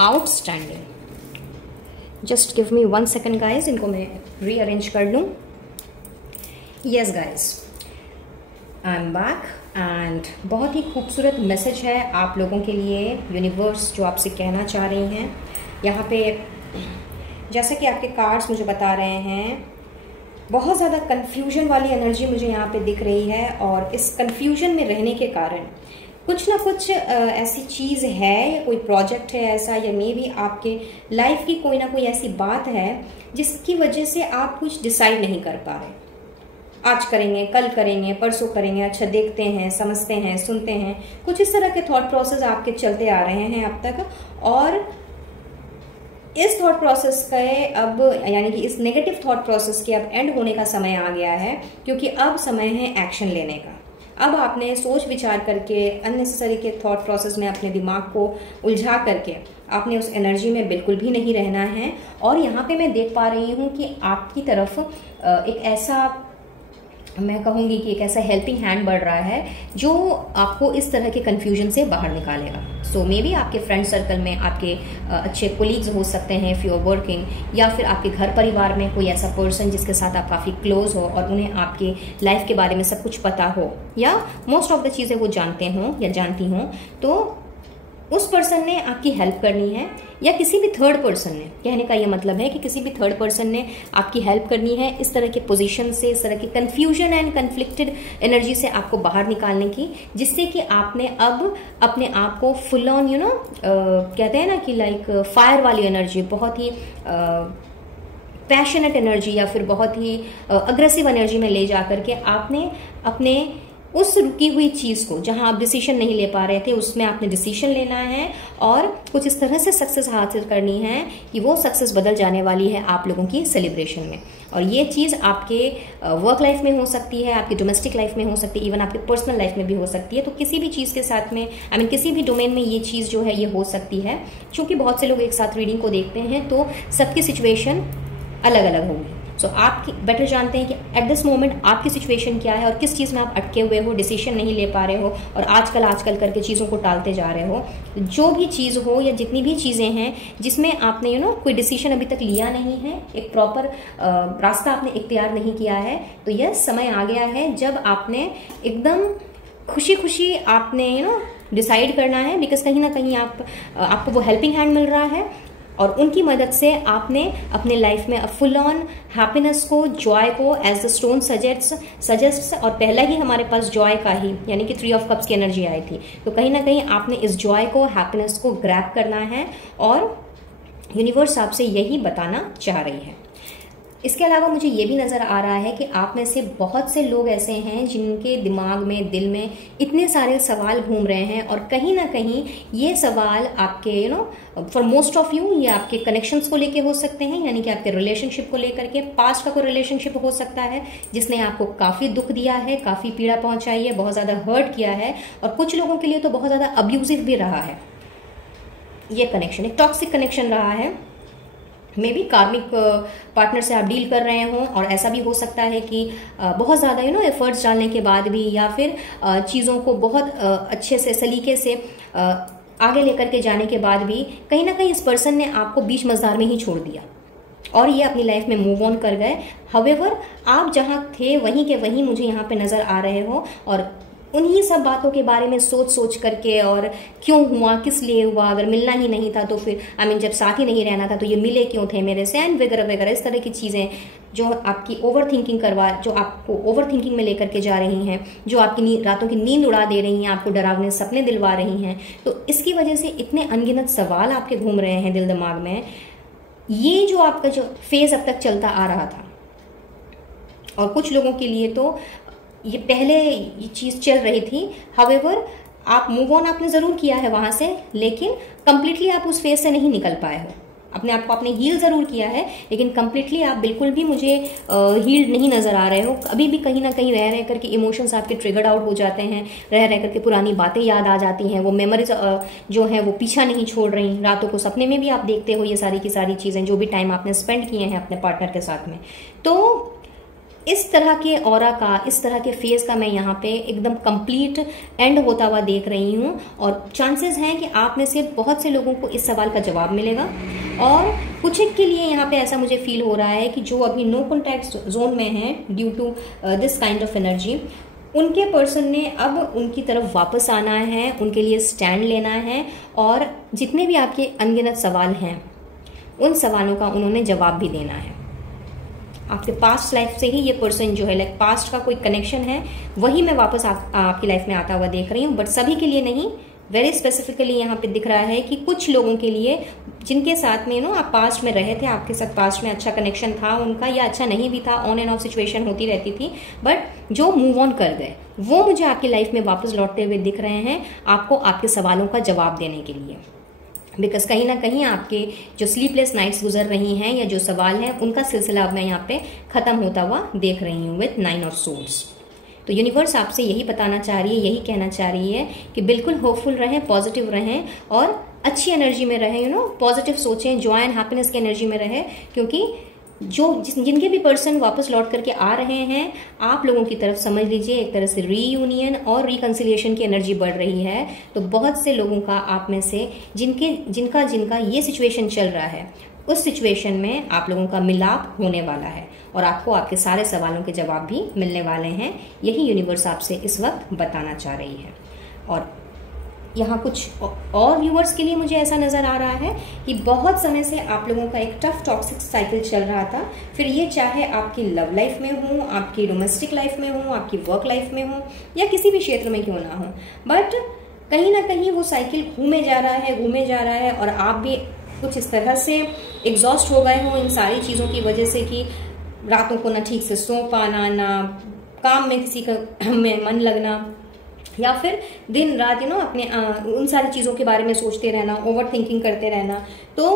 Outstanding. Just give me 1 second guys, इनको मैं rearrange कर लूँ। Yes guys, I am back and बहुत ही खूबसूरत मैसेज है आप लोगों के लिए यूनिवर्स जो आपसे कहना चाह रही हैं। यहाँ पे जैसा कि आपके कार्ड्स मुझे बता रहे हैं, बहुत ज़्यादा कन्फ्यूजन वाली एनर्जी मुझे यहाँ पे दिख रही है, और इस कन्फ्यूजन में रहने के कारण कुछ ना कुछ ऐसी चीज़ है या कोई प्रोजेक्ट है ऐसा, या मे बी आपके लाइफ की कोई ना कोई ऐसी बात है जिसकी वजह से आप कुछ डिसाइड नहीं कर पा रहे। आज करेंगे, कल करेंगे, परसों करेंगे, अच्छा देखते हैं, समझते हैं, सुनते हैं, कुछ इस तरह के थॉट प्रोसेस आपके चलते आ रहे हैं अब तक। और इस थॉट प्रोसेस का अब यानी कि इस नेगेटिव थॉट प्रोसेस के अब एंड होने का समय आ गया है, क्योंकि अब समय है एक्शन लेने का। अब आपने सोच विचार करके अननेसेसरी के थॉट प्रोसेस में अपने दिमाग को उलझा करके आपने उस एनर्जी में बिल्कुल भी नहीं रहना है। और यहाँ पे मैं देख पा रही हूँ कि आपकी तरफ एक ऐसा, मैं कहूँगी कि एक ऐसा हेल्पिंग हैंड बढ़ रहा है जो आपको इस तरह के कन्फ्यूजन से बाहर निकालेगा। सो मे बी आपके फ्रेंड सर्कल में आपके अच्छे कोलीग्स हो सकते हैं इफ़ यू आर वर्किंग, या फिर आपके घर परिवार में कोई ऐसा पर्सन जिसके साथ आप काफ़ी क्लोज हो और उन्हें आपके लाइफ के बारे में सब कुछ पता हो, या मोस्ट ऑफ द चीज़ें वो जानते हों या जानती हों, तो उस पर्सन ने आपकी हेल्प करनी है, या किसी भी थर्ड पर्सन ने, कहने का ये मतलब है कि किसी भी थर्ड पर्सन ने आपकी हेल्प करनी है इस तरह के पोजीशन से, इस तरह के कंफ्यूजन एंड कन्फ्लिक्टेड एनर्जी से आपको बाहर निकालने की, जिससे कि आपने अब अपने आप को फुल ऑन कहते हैं ना कि लाइक फायर वाली एनर्जी, बहुत ही पैशनेट एनर्जी या फिर बहुत ही अग्रेसिव एनर्जी में ले जा करके आपने अपने उस रुकी हुई चीज़ को, जहां आप डिसीजन नहीं ले पा रहे थे, उसमें आपने डिसीजन लेना है और कुछ इस तरह से सक्सेस हासिल करनी है कि वो सक्सेस बदल जाने वाली है आप लोगों की सेलिब्रेशन में। और ये चीज़ आपके वर्क लाइफ में हो सकती है, आपकी डोमेस्टिक लाइफ में हो सकती है, इवन आपके पर्सनल लाइफ में भी हो सकती है। तो किसी भी चीज़ के साथ में किसी भी डोमेन में ये चीज़ जो है ये हो सकती है। चूंकि बहुत से लोग एक साथ रीडिंग को देखते हैं तो सबकी सिचुएशन अलग अलग होगी। सो आप बेटर जानते हैं कि एट दिस मोमेंट आपकी सिचुएशन क्या है और किस चीज़ में आप अटके हुए हो, डिसीजन नहीं ले पा रहे हो और आजकल करके चीज़ों को टालते जा रहे हो। जो भी चीज़ हो या जितनी भी चीज़ें हैं जिसमें आपने कोई डिसीजन अभी तक लिया नहीं है, एक प्रॉपर रास्ता आपने इख्तियार नहीं किया है, तो यह समय आ गया है जब आपने एकदम खुशी खुशी आपने डिसाइड करना है। बिकॉज कहीं ना कहीं आपको वो हेल्पिंग हैंड मिल रहा है और उनकी मदद से आपने अपने लाइफ में फुल ऑन हैप्पीनेस को, जॉय को, एज द स्टोन सजेस्ट और पहला ही हमारे पास जॉय का ही यानी कि 3 ऑफ कप्स की एनर्जी आई थी। तो कहीं ना कहीं आपने इस जॉय को, हैप्पीनेस को ग्रैब करना है और यूनिवर्स आपसे यही बताना चाह रही है। इसके अलावा मुझे ये भी नज़र आ रहा है कि आप में से बहुत से लोग ऐसे हैं जिनके दिमाग में, दिल में इतने सारे सवाल घूम रहे हैं और कहीं ना कहीं ये सवाल आपके फॉर मोस्ट ऑफ यू ये आपके कनेक्शंस को लेके हो सकते हैं, यानी कि आपके रिलेशनशिप को लेकर के। पास्ट का कोई रिलेशनशिप हो सकता है जिसने आपको काफ़ी दुख दिया है, काफ़ी पीड़ा पहुंचाई है, बहुत ज़्यादा हर्ट किया है और कुछ लोगों के लिए तो बहुत ज़्यादा अब्यूजिव भी रहा है। ये कनेक्शन एक टॉक्सिक कनेक्शन रहा है। मे बी कार्मिक पार्टनर से आप डील कर रहे हों और ऐसा भी हो सकता है कि बहुत ज़्यादा एफर्ट्स डालने के बाद भी या फिर चीज़ों को बहुत अच्छे से सलीके से आगे लेकर के जाने के बाद भी कहीं ना कहीं इस पर्सन ने आपको बीच मझधार में ही छोड़ दिया और ये अपनी लाइफ में मूव ऑन कर गए। हाउएवर आप जहाँ थे वहीं के वहीं मुझे यहाँ पे नज़र आ रहे हो और उन्हीं सब बातों के बारे में सोच करके और क्यों हुआ, किस लिए हुआ, अगर मिलना ही नहीं था तो फिर जब साथ ही नहीं रहना था तो ये मिले क्यों थे मेरे से, एंड वगैरह वगैरह इस तरह की चीज़ें जो आपकी जो आपको ओवर थिंकिंग में लेकर के जा रही हैं, जो आपकी रातों की नींद उड़ा दे रही हैं, आपको डरावने सपने दिलवा रही हैं। तो इसकी वजह से इतने अनगिनत सवाल आपके घूम रहे हैं दिल दिमाग में। ये जो आपका जो फेज अब तक चलता आ रहा था और कुछ लोगों के लिए तो ये पहले ये चीज़ चल रही थी। हाउएवर आप मूव ऑन आपने ज़रूर किया है वहाँ से, लेकिन कंप्लीटली आप उस फेज से नहीं निकल पाए हो। अपने आप को आपने हील ज़रूर किया है लेकिन कंप्लीटली आप बिल्कुल भी मुझे हील्ड नहीं नज़र आ रहे हो। अभी भी कहीं ना कहीं रह करके इमोशंस आपके ट्रिगर्ड आउट हो जाते हैं, रह करके पुरानी बातें याद आ जाती हैं, वो मेमोरीज जो है वो पीछा नहीं छोड़ रही। रातों को सपने में भी आप देखते हो ये सारी की सारी चीज़ें, जो भी टाइम आपने स्पेंड किए हैं अपने पार्टनर के साथ में। तो इस तरह के ऑरा का, इस तरह के फेज का मैं यहाँ पे एकदम कंप्लीट एंड होता हुआ देख रही हूँ और चांसेस हैं कि आप में से बहुत से लोगों को इस सवाल का जवाब मिलेगा और कुछ एक के लिए यहाँ पे ऐसा मुझे फील हो रहा है कि जो अभी नो कॉन्टैक्ट जोन में है due to this kind of energy, उनके पर्सन ने अब उनकी तरफ वापस आना है, उनके लिए स्टैंड लेना है और जितने भी आपके अनगिनत सवाल हैं उन सवालों का उन्होंने जवाब भी देना है। आपके पास्ट लाइफ से ही ये पर्सन जो है, लाइक पास्ट का कोई कनेक्शन है, वही मैं वापस आपकी लाइफ में आता हुआ देख रही हूँ, बट सभी के लिए नहीं। वेरी स्पेसिफिकली यहाँ पे दिख रहा है कि कुछ लोगों के लिए जिनके साथ में आप पास्ट में रहे थे, आपके साथ पास्ट में अच्छा कनेक्शन था उनका, या अच्छा नहीं भी था, ऑन एंड ऑफ सिचुएशन होती रहती थी, बट जो मूव ऑन कर गए वो मुझे आपकी लाइफ में वापस लौटते हुए दिख रहे हैं, आपको आपके सवालों का जवाब देने के लिए। बिकॉज कहीं ना कहीं आपके जो स्लीपलेस नाइट्स गुजर रही हैं या जो सवाल हैं, उनका सिलसिला अब मैं यहाँ पे खत्म होता हुआ देख रही हूँ विथ 9 ऑफ सोर्ड्स। तो यूनिवर्स आपसे यही बताना चाह रही है, यही कहना चाह रही है कि बिल्कुल होपफुल रहें, पॉजिटिव रहें और अच्छी एनर्जी में रहें, पॉजिटिव सोचें, जॉय एंड हैप्पीनेस की एनर्जी में रहें, क्योंकि जिनके भी पर्सन वापस लौट करके आ रहे हैं, आप लोगों की तरफ समझ लीजिए एक तरह से रीयूनियन और रिकंसिलिएशन की एनर्जी बढ़ रही है। तो बहुत से लोगों का आप में से जिनका ये सिचुएशन चल रहा है, उस सिचुएशन में आप लोगों का मिलाप होने वाला है और आपको आपके सारे सवालों के जवाब भी मिलने वाले हैं। यही यूनिवर्स आपसे इस वक्त बताना चाह रही है। और यहाँ कुछ और व्यूअर्स के लिए मुझे ऐसा नजर आ रहा है कि बहुत समय से आप लोगों का एक टफ टॉक्सिक साइकिल चल रहा था, फिर ये चाहे आपकी लव लाइफ में हो, आपकी डोमेस्टिक लाइफ में हो, आपकी वर्क लाइफ में हो, या किसी भी क्षेत्र में क्यों ना हो, बट कहीं ना कहीं वो साइकिल घूमे जा रहा है और आप भी कुछ इस तरह से एग्जॉस्ट हो गए हो इन सारी चीज़ों की वजह से कि रातों को ना ठीक से सो पाना, ना काम में किसी का में मन लगना, या फिर दिन रात अपने उन सारी चीज़ों के बारे में सोचते रहना, ओवर थिंकिंग करते रहना। तो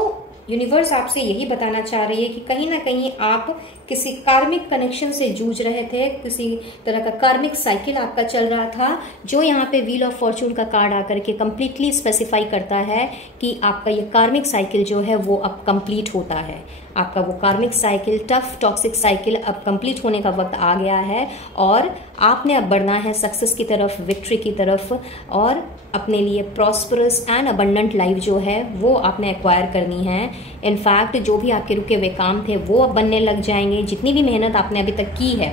यूनिवर्स आपसे यही बताना चाह रही है कि कहीं ना कहीं आप किसी कार्मिक कनेक्शन से जूझ रहे थे, किसी तरह का कार्मिक साइकिल आपका चल रहा था, जो यहाँ पे व्हील ऑफ फॉर्चून का कार्ड आकर के कंप्लीटली स्पेसिफाई करता है कि आपका ये कार्मिक साइकिल जो है वो अब कंप्लीट होता है। आपका वो कार्मिक साइकिल, टफ टॉक्सिक साइकिल अब कंप्लीट होने का वक्त आ गया है और आपने अब बढ़ना है सक्सेस की तरफ, विक्ट्री की तरफ, और अपने लिए प्रॉस्परस एंड अबंडेंट लाइफ जो है वो आपने एक्वायर करनी है। इनफैक्ट जो भी आपके रुके हुए काम थे वो अब बनने लग जाएंगे। जितनी भी मेहनत आपने अभी तक की है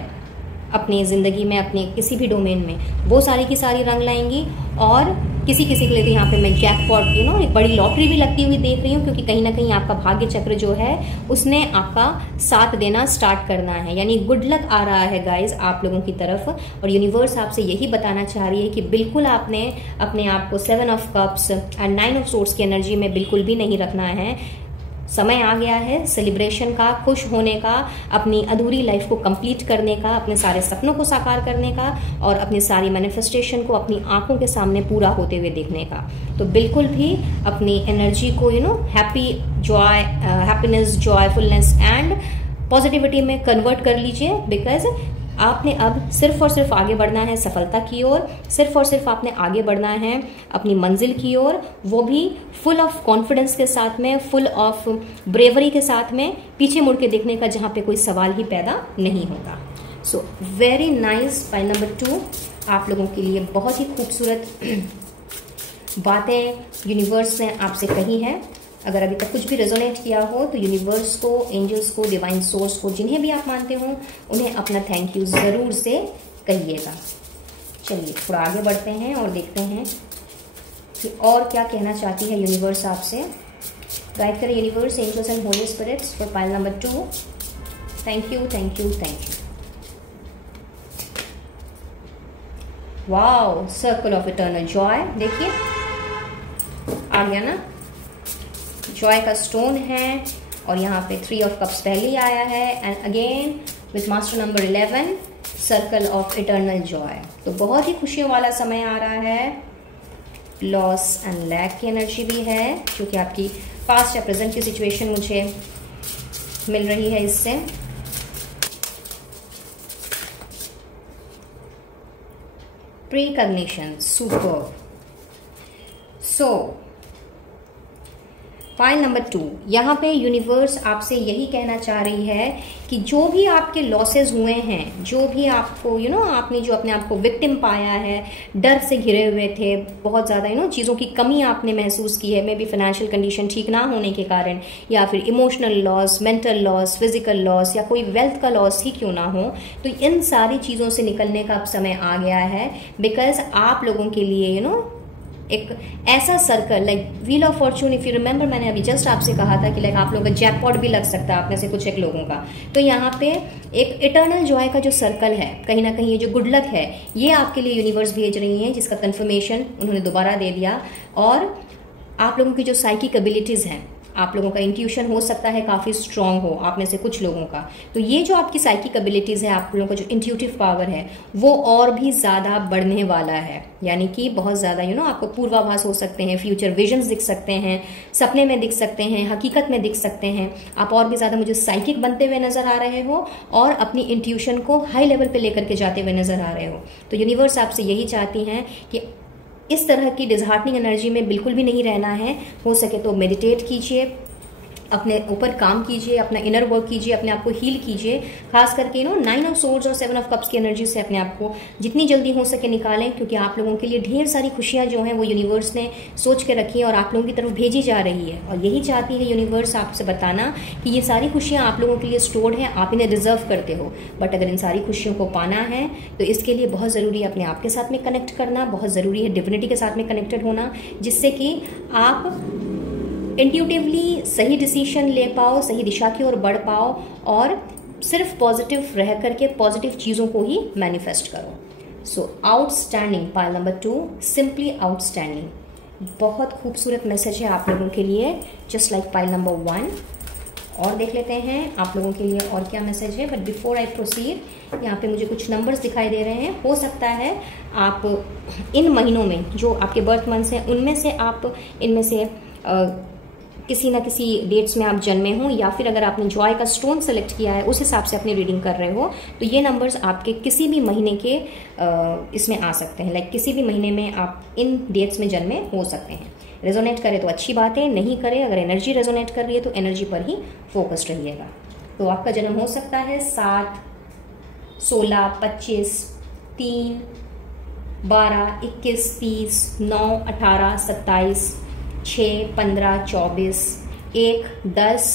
अपनी ज़िंदगी में, अपने किसी भी डोमेन में, वो सारी की सारी रंग लाएंगी। और किसी के लिए तो यहाँ पे मैं जैकपॉट एक बड़ी लॉटरी भी लगती हुई देख रही हूँ, क्योंकि कहीं ना कहीं आपका भाग्य चक्र जो है उसने आपका साथ देना स्टार्ट करना है, यानी गुड लक आ रहा है गाइज आप लोगों की तरफ। और यूनिवर्स आपसे यही बताना चाह रही है कि बिल्कुल आपने अपने आप को 7 of cups and 9 of swords की एनर्जी में बिल्कुल भी नहीं रखना है। समय आ गया है सेलिब्रेशन का, खुश होने का, अपनी अधूरी लाइफ को कंप्लीट करने का, अपने सारे सपनों को साकार करने का और अपनी सारी मैनिफेस्टेशन को अपनी आंखों के सामने पूरा होते हुए देखने का। तो बिल्कुल भी अपनी एनर्जी को happy, Joy, happiness, joyfulness and positivity में कन्वर्ट कर लीजिए। बिकॉज आपने अब सिर्फ और सिर्फ आगे बढ़ना है सफलता की ओर, सिर्फ और सिर्फ आपने आगे बढ़ना है अपनी मंजिल की ओर, वो भी फुल ऑफ कॉन्फिडेंस के साथ में, फुल ऑफ ब्रेवरी के साथ में, पीछे मुड़ के देखने का जहाँ पे कोई सवाल ही पैदा नहीं होगा। So very nice pile number 2 आप लोगों के लिए बहुत ही खूबसूरत बातें यूनिवर्स ने आपसे कही है। अगर अभी तक कुछ भी रेजोनेट किया हो तो यूनिवर्स को, एंजल्स को, डिवाइन सोर्स को, जिन्हें भी आप मानते हो, उन्हें अपना थैंक यू ज़रूर से कहिएगा। चलिए थोड़ा आगे बढ़ते हैं और देखते हैं कि और क्या कहना चाहती है यूनिवर्स आपसे। गाइड करें universe, angels and holy spirits for pile number 2। Thank you, thank you, thank you. Wow, circle of eternal joy, देखिए आ गया ना, जॉय का स्टोन है और यहाँ पे 3 ऑफ कप्स पहले ही आया है and again with master number 11 circle of eternal Joy. तो बहुत ही खुशियों वाला समय आ रहा है। लॉस एंड लैक की एनर्जी भी है, क्योंकि आपकी पास्ट या प्रेजेंट की सिचुएशन मुझे मिल रही है इससे। Precognition, super. सो फाइल नंबर 2, यहाँ पे यूनिवर्स आपसे यही कहना चाह रही है कि जो भी आपके लॉसेस हुए हैं, जो भी आपको आपने जो अपने आप को विक्टिम पाया है, डर से घिरे हुए थे, बहुत ज़्यादा चीज़ों की कमी आपने महसूस की है, मे बी फाइनेंशियल कंडीशन ठीक ना होने के कारण, या फिर emotional loss, mental loss, physical loss, या कोई वेल्थ का लॉस ही क्यों ना हो, तो इन सारी चीज़ों से निकलने का अब समय आ गया है। बिकॉज आप लोगों के लिए एक ऐसा circle like wheel of Fortune. If you remember, मैंने अभी जस्ट आपसे कहा था कि लाइक आप लोगों का जैकपॉट भी लग सकता है, आप में से कुछ एक लोगों का। तो यहाँ पे एक इटर्नल जॉय का जो सर्कल है, कहीं ना कहीं ये जो गुड लक है, ये आपके लिए यूनिवर्स भेज रही है, जिसका कंफर्मेशन उन्होंने दोबारा दे दिया। और आप लोगों की जो साइकिक एबिलिटीज हैं, आप लोगों का इंट्यूशन हो सकता है काफ़ी स्ट्रांग हो, आप में से कुछ लोगों का। तो ये जो आपकी साइकिक एबिलिटीज़ है, आप लोगों का जो इंट्यूटिव पावर है, वो और भी ज़्यादा बढ़ने वाला है। यानी कि बहुत ज़्यादा आपको पूर्वाभास हो सकते हैं, फ्यूचर विजन्स दिख सकते हैं, सपने में दिख सकते हैं, हकीकत में दिख सकते हैं। आप और भी ज़्यादा मुझे साइकिक बनते हुए नज़र आ रहे हो और अपनी इंट्यूशन को हाई लेवल पर लेकर के जाते हुए नज़र आ रहे हो। तो यूनिवर्स आपसे यही चाहती हैं कि इस तरह की डिसहार्टनिंग एनर्जी में बिल्कुल भी नहीं रहना है। हो सके तो मेडिटेट कीजिए, अपने ऊपर काम कीजिए, अपना इनर वर्क कीजिए, अपने आप को हील कीजिए। खास करके 9 ऑफ सोर्ड्स और 7 ऑफ कप्स की एनर्जी से अपने आप को जितनी जल्दी हो सके निकालें, क्योंकि आप लोगों के लिए ढेर सारी खुशियां जो हैं वो यूनिवर्स ने सोच के रखी है और आप लोगों की तरफ भेजी जा रही है। और यही चाहती है यूनिवर्स आपसे बताना कि ये सारी खुशियां आप लोगों के लिए स्टोर्ड हैं, आप इन्हें डिजर्व करते हो। बट अगर इन सारी खुशियों को पाना है तो इसके लिए बहुत ज़रूरी है अपने आप के साथ में कनेक्ट करना, बहुत ज़रूरी है डिविनिटी के साथ में कनेक्टेड होना, जिससे कि आप इंट्यूटिवली सही डिसीजन ले पाओ, सही दिशा की ओर बढ़ पाओ और सिर्फ पॉजिटिव रह करके पॉजिटिव चीज़ों को ही मैनिफेस्ट करो। So outstanding, pile number 2, simply outstanding. बहुत खूबसूरत मैसेज है आप लोगों के लिए, जस्ट लाइक पाइल नंबर 1। और देख लेते हैं आप लोगों के लिए और क्या मैसेज है। बट बिफोर आई प्रोसीड, यहाँ पे मुझे कुछ नंबर्स दिखाई दे रहे हैं। हो सकता है आप इन महीनों में जो आपके बर्थ मंथ्स हैं उनमें से आप इनमें से किसी ना किसी डेट्स में आप जन्मे हों, या फिर अगर आपने जॉय का स्टोन सेलेक्ट किया है उस हिसाब से अपनी रीडिंग कर रहे हो, तो ये नंबर्स आपके किसी भी महीने के इसमें आ सकते हैं। लाइक किसी भी महीने में आप इन डेट्स में जन्मे हो सकते हैं। रेजोनेट करे तो अच्छी बात है, नहीं करे, अगर एनर्जी रेजोनेट कर रही है तो एनर्जी पर ही फोकस्ड रहिएगा। तो आपका जन्म हो सकता है 7, 16, 25, 3, 12, 21, 30, 9, 18, 27, 6, 15, 24, 1, 10,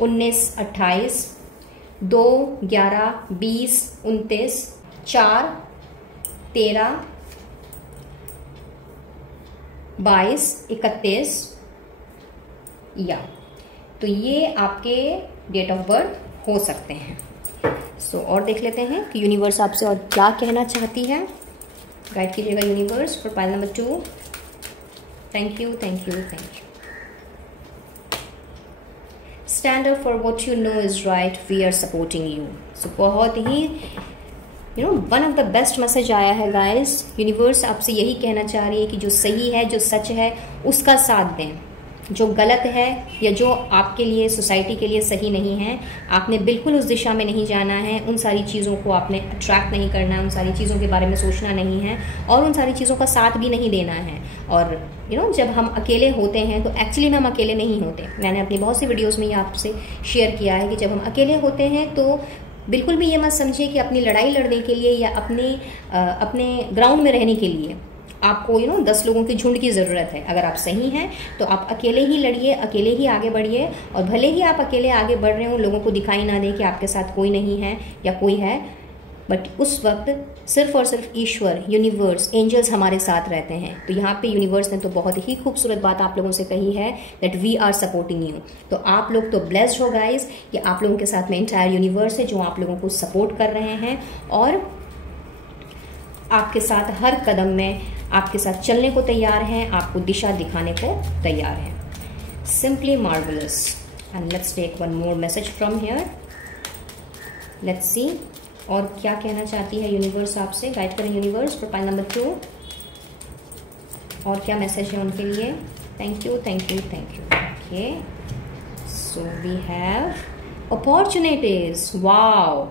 19, 28, 2, 11, 20, 29, 4, 13, 22, 31 या तो ये आपके डेट ऑफ बर्थ हो सकते हैं। सो और देख लेते हैं कि यूनिवर्स आपसे और क्या कहना चाहती है। गाइड कीजिएगा universe for pile number 2। Thank you, thank you, thank you. Stand up for what you know is right, we are supporting you. So बहुत ही one of the best message आया है गाइस। यूनिवर्स आपसे यही कहना चाह रही है कि जो सही है, जो सच है, उसका साथ दें। जो गलत है या जो आपके लिए, सोसाइटी के लिए सही नहीं है, आपने बिल्कुल उस दिशा में नहीं जाना है। उन सारी चीज़ों को आपने अट्रैक्ट नहीं करना है, उन सारी चीज़ों के बारे में सोचना नहीं है और उन सारी चीज़ों का साथ भी नहीं देना है। और जब हम अकेले होते हैं तो एक्चुअली में हम अकेले नहीं होते। मैंने अपनी बहुत सी वीडियोज़ में ये आपसे शेयर किया है कि जब हम अकेले होते हैं तो बिल्कुल भी ये मत समझिए कि अपनी लड़ाई लड़ने के लिए या अपने ग्राउंड में रहने के लिए आपको 10 लोगों के झुंड की ज़रूरत है। अगर आप सही हैं तो आप अकेले ही लड़िए, अकेले ही आगे बढ़िए। और भले ही आप अकेले आगे बढ़ रहे हो, लोगों को दिखाई ना दे कि आपके साथ कोई नहीं है या कोई है, बट उस वक्त सिर्फ और सिर्फ ईश्वर, यूनिवर्स, एंजल्स हमारे साथ रहते हैं। तो यहाँ पे यूनिवर्स ने तो बहुत ही खूबसूरत बात आप लोगों से कही है, that we are supporting you. तो आप लोग तो ब्लेस्ड हो गाइज कि आप लोगों के साथ में एंटायर यूनिवर्स है जो आप लोगों को सपोर्ट कर रहे हैं और आपके साथ हर कदम में आपके साथ चलने को तैयार हैं, आपको दिशा दिखाने को तैयार हैं। Simply marvellous. And let's take one more message from here. Let's see और क्या कहना चाहती है यूनिवर्स आपसे। गाइड करें यूनिवर्स फॉर पाइल नंबर 2 और क्या मैसेज है उनके लिए। Thank you, thank you, thank you. Okay, so we have opportunities. Wow.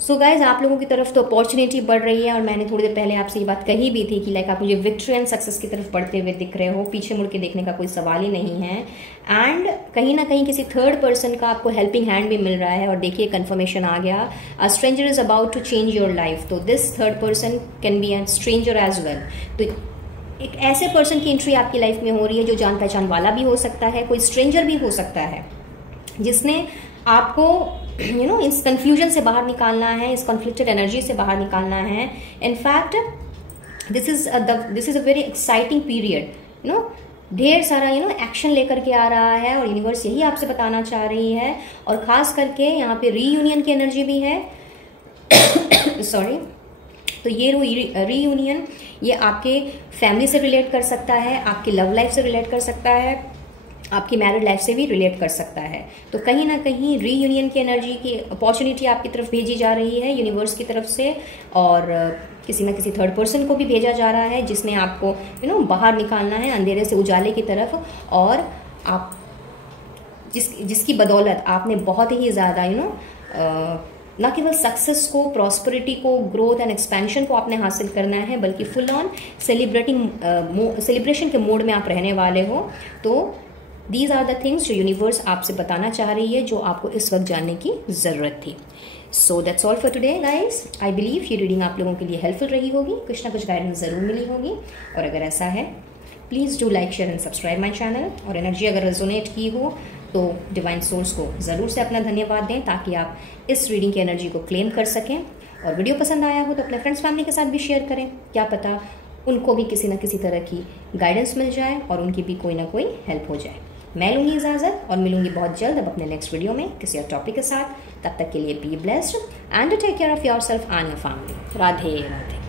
So guys आप लोगों की तरफ तो अपॉर्चुनिटी बढ़ रही है और मैंने थोड़ी देर पहले आपसे ये बात कही भी थी कि लाइक आप मुझे विक्ट्री एंड सक्सेस की तरफ बढ़ते हुए दिख रहे हो। पीछे मुड़ के देखने का कोई सवाल ही नहीं है। एंड कहीं ना कहीं किसी थर्ड पर्सन का आपको हेल्पिंग हैंड भी मिल रहा है। और देखिए कन्फर्मेशन आ गया, a stranger is about to change your life. तो this third person can be an stranger as well. तो एक ऐसे पर्सन की एंट्री आपकी लाइफ में हो रही है जो जान पहचान वाला भी हो सकता है, कोई स्ट्रेंजर भी हो सकता है, जिसने आपको इस कंफ्यूजन से बाहर निकालना है, इस कॉन्फ्लिक्टेड एनर्जी से बाहर निकालना है। In fact this is a very exciting period, you know, ढेर सारा एक्शन लेकर के आ रहा है और यूनिवर्स यही आपसे बताना चाह रही है। और खास करके यहाँ पे रीयूनियन की एनर्जी भी है सॉरी। तो ये रीयूनियन ये आपके फैमिली से रिलेट कर सकता है, आपकी लव लाइफ से रिलेट कर सकता है, आपकी मैरिड लाइफ से भी रिलेट कर सकता है। तो कहीं ना कहीं रीयूनियन की एनर्जी की अपॉर्चुनिटी आपकी तरफ भेजी जा रही है यूनिवर्स की तरफ से, और किसी ना किसी थर्ड पर्सन को भी भेजा जा रहा है जिसने आपको बाहर निकालना है अंधेरे से उजाले की तरफ। और आप जिसकी बदौलत आपने बहुत ही ज़्यादा ना केवल सक्सेस को, प्रॉस्पेरिटी को, ग्रोथ एंड एक्सपेंशन को आपने हासिल करना है, बल्कि फुल ऑन सेलिब्रेशन के मोड में आप रहने वाले हो। तो दीज आर द थिंग्स जो यूनिवर्स आपसे बताना चाह रही है, जो आपको इस वक्त जानने की ज़रूरत थी। So that's all for today guys. I believe ये रीडिंग आप लोगों के लिए हेल्पफुल रही होगी, कुछ ना कुछ गाइडेंस ज़रूर मिली होगी। और अगर ऐसा है, please do like, share and subscribe my channel. और एनर्जी अगर रेजोनेट की हो तो डिवाइन सोर्स को ज़रूर से अपना धन्यवाद दें, ताकि आप इस रीडिंग की एनर्जी को क्लेम कर सकें। और वीडियो पसंद आया हो तो अपने फ्रेंड्स फैमिली के साथ भी शेयर करें, क्या पता उनको भी किसी न किसी तरह की गाइडेंस मिल जाए और उनकी भी कोई ना कोई हेल्प हो जाए। मैं लूँगी इजाज़त और मिलूंगी बहुत जल्द अब अपने नेक्स्ट वीडियो में किसी और टॉपिक के साथ। तब तक के लिए be blessed and take care of yourself and your family. Radhe Radhe.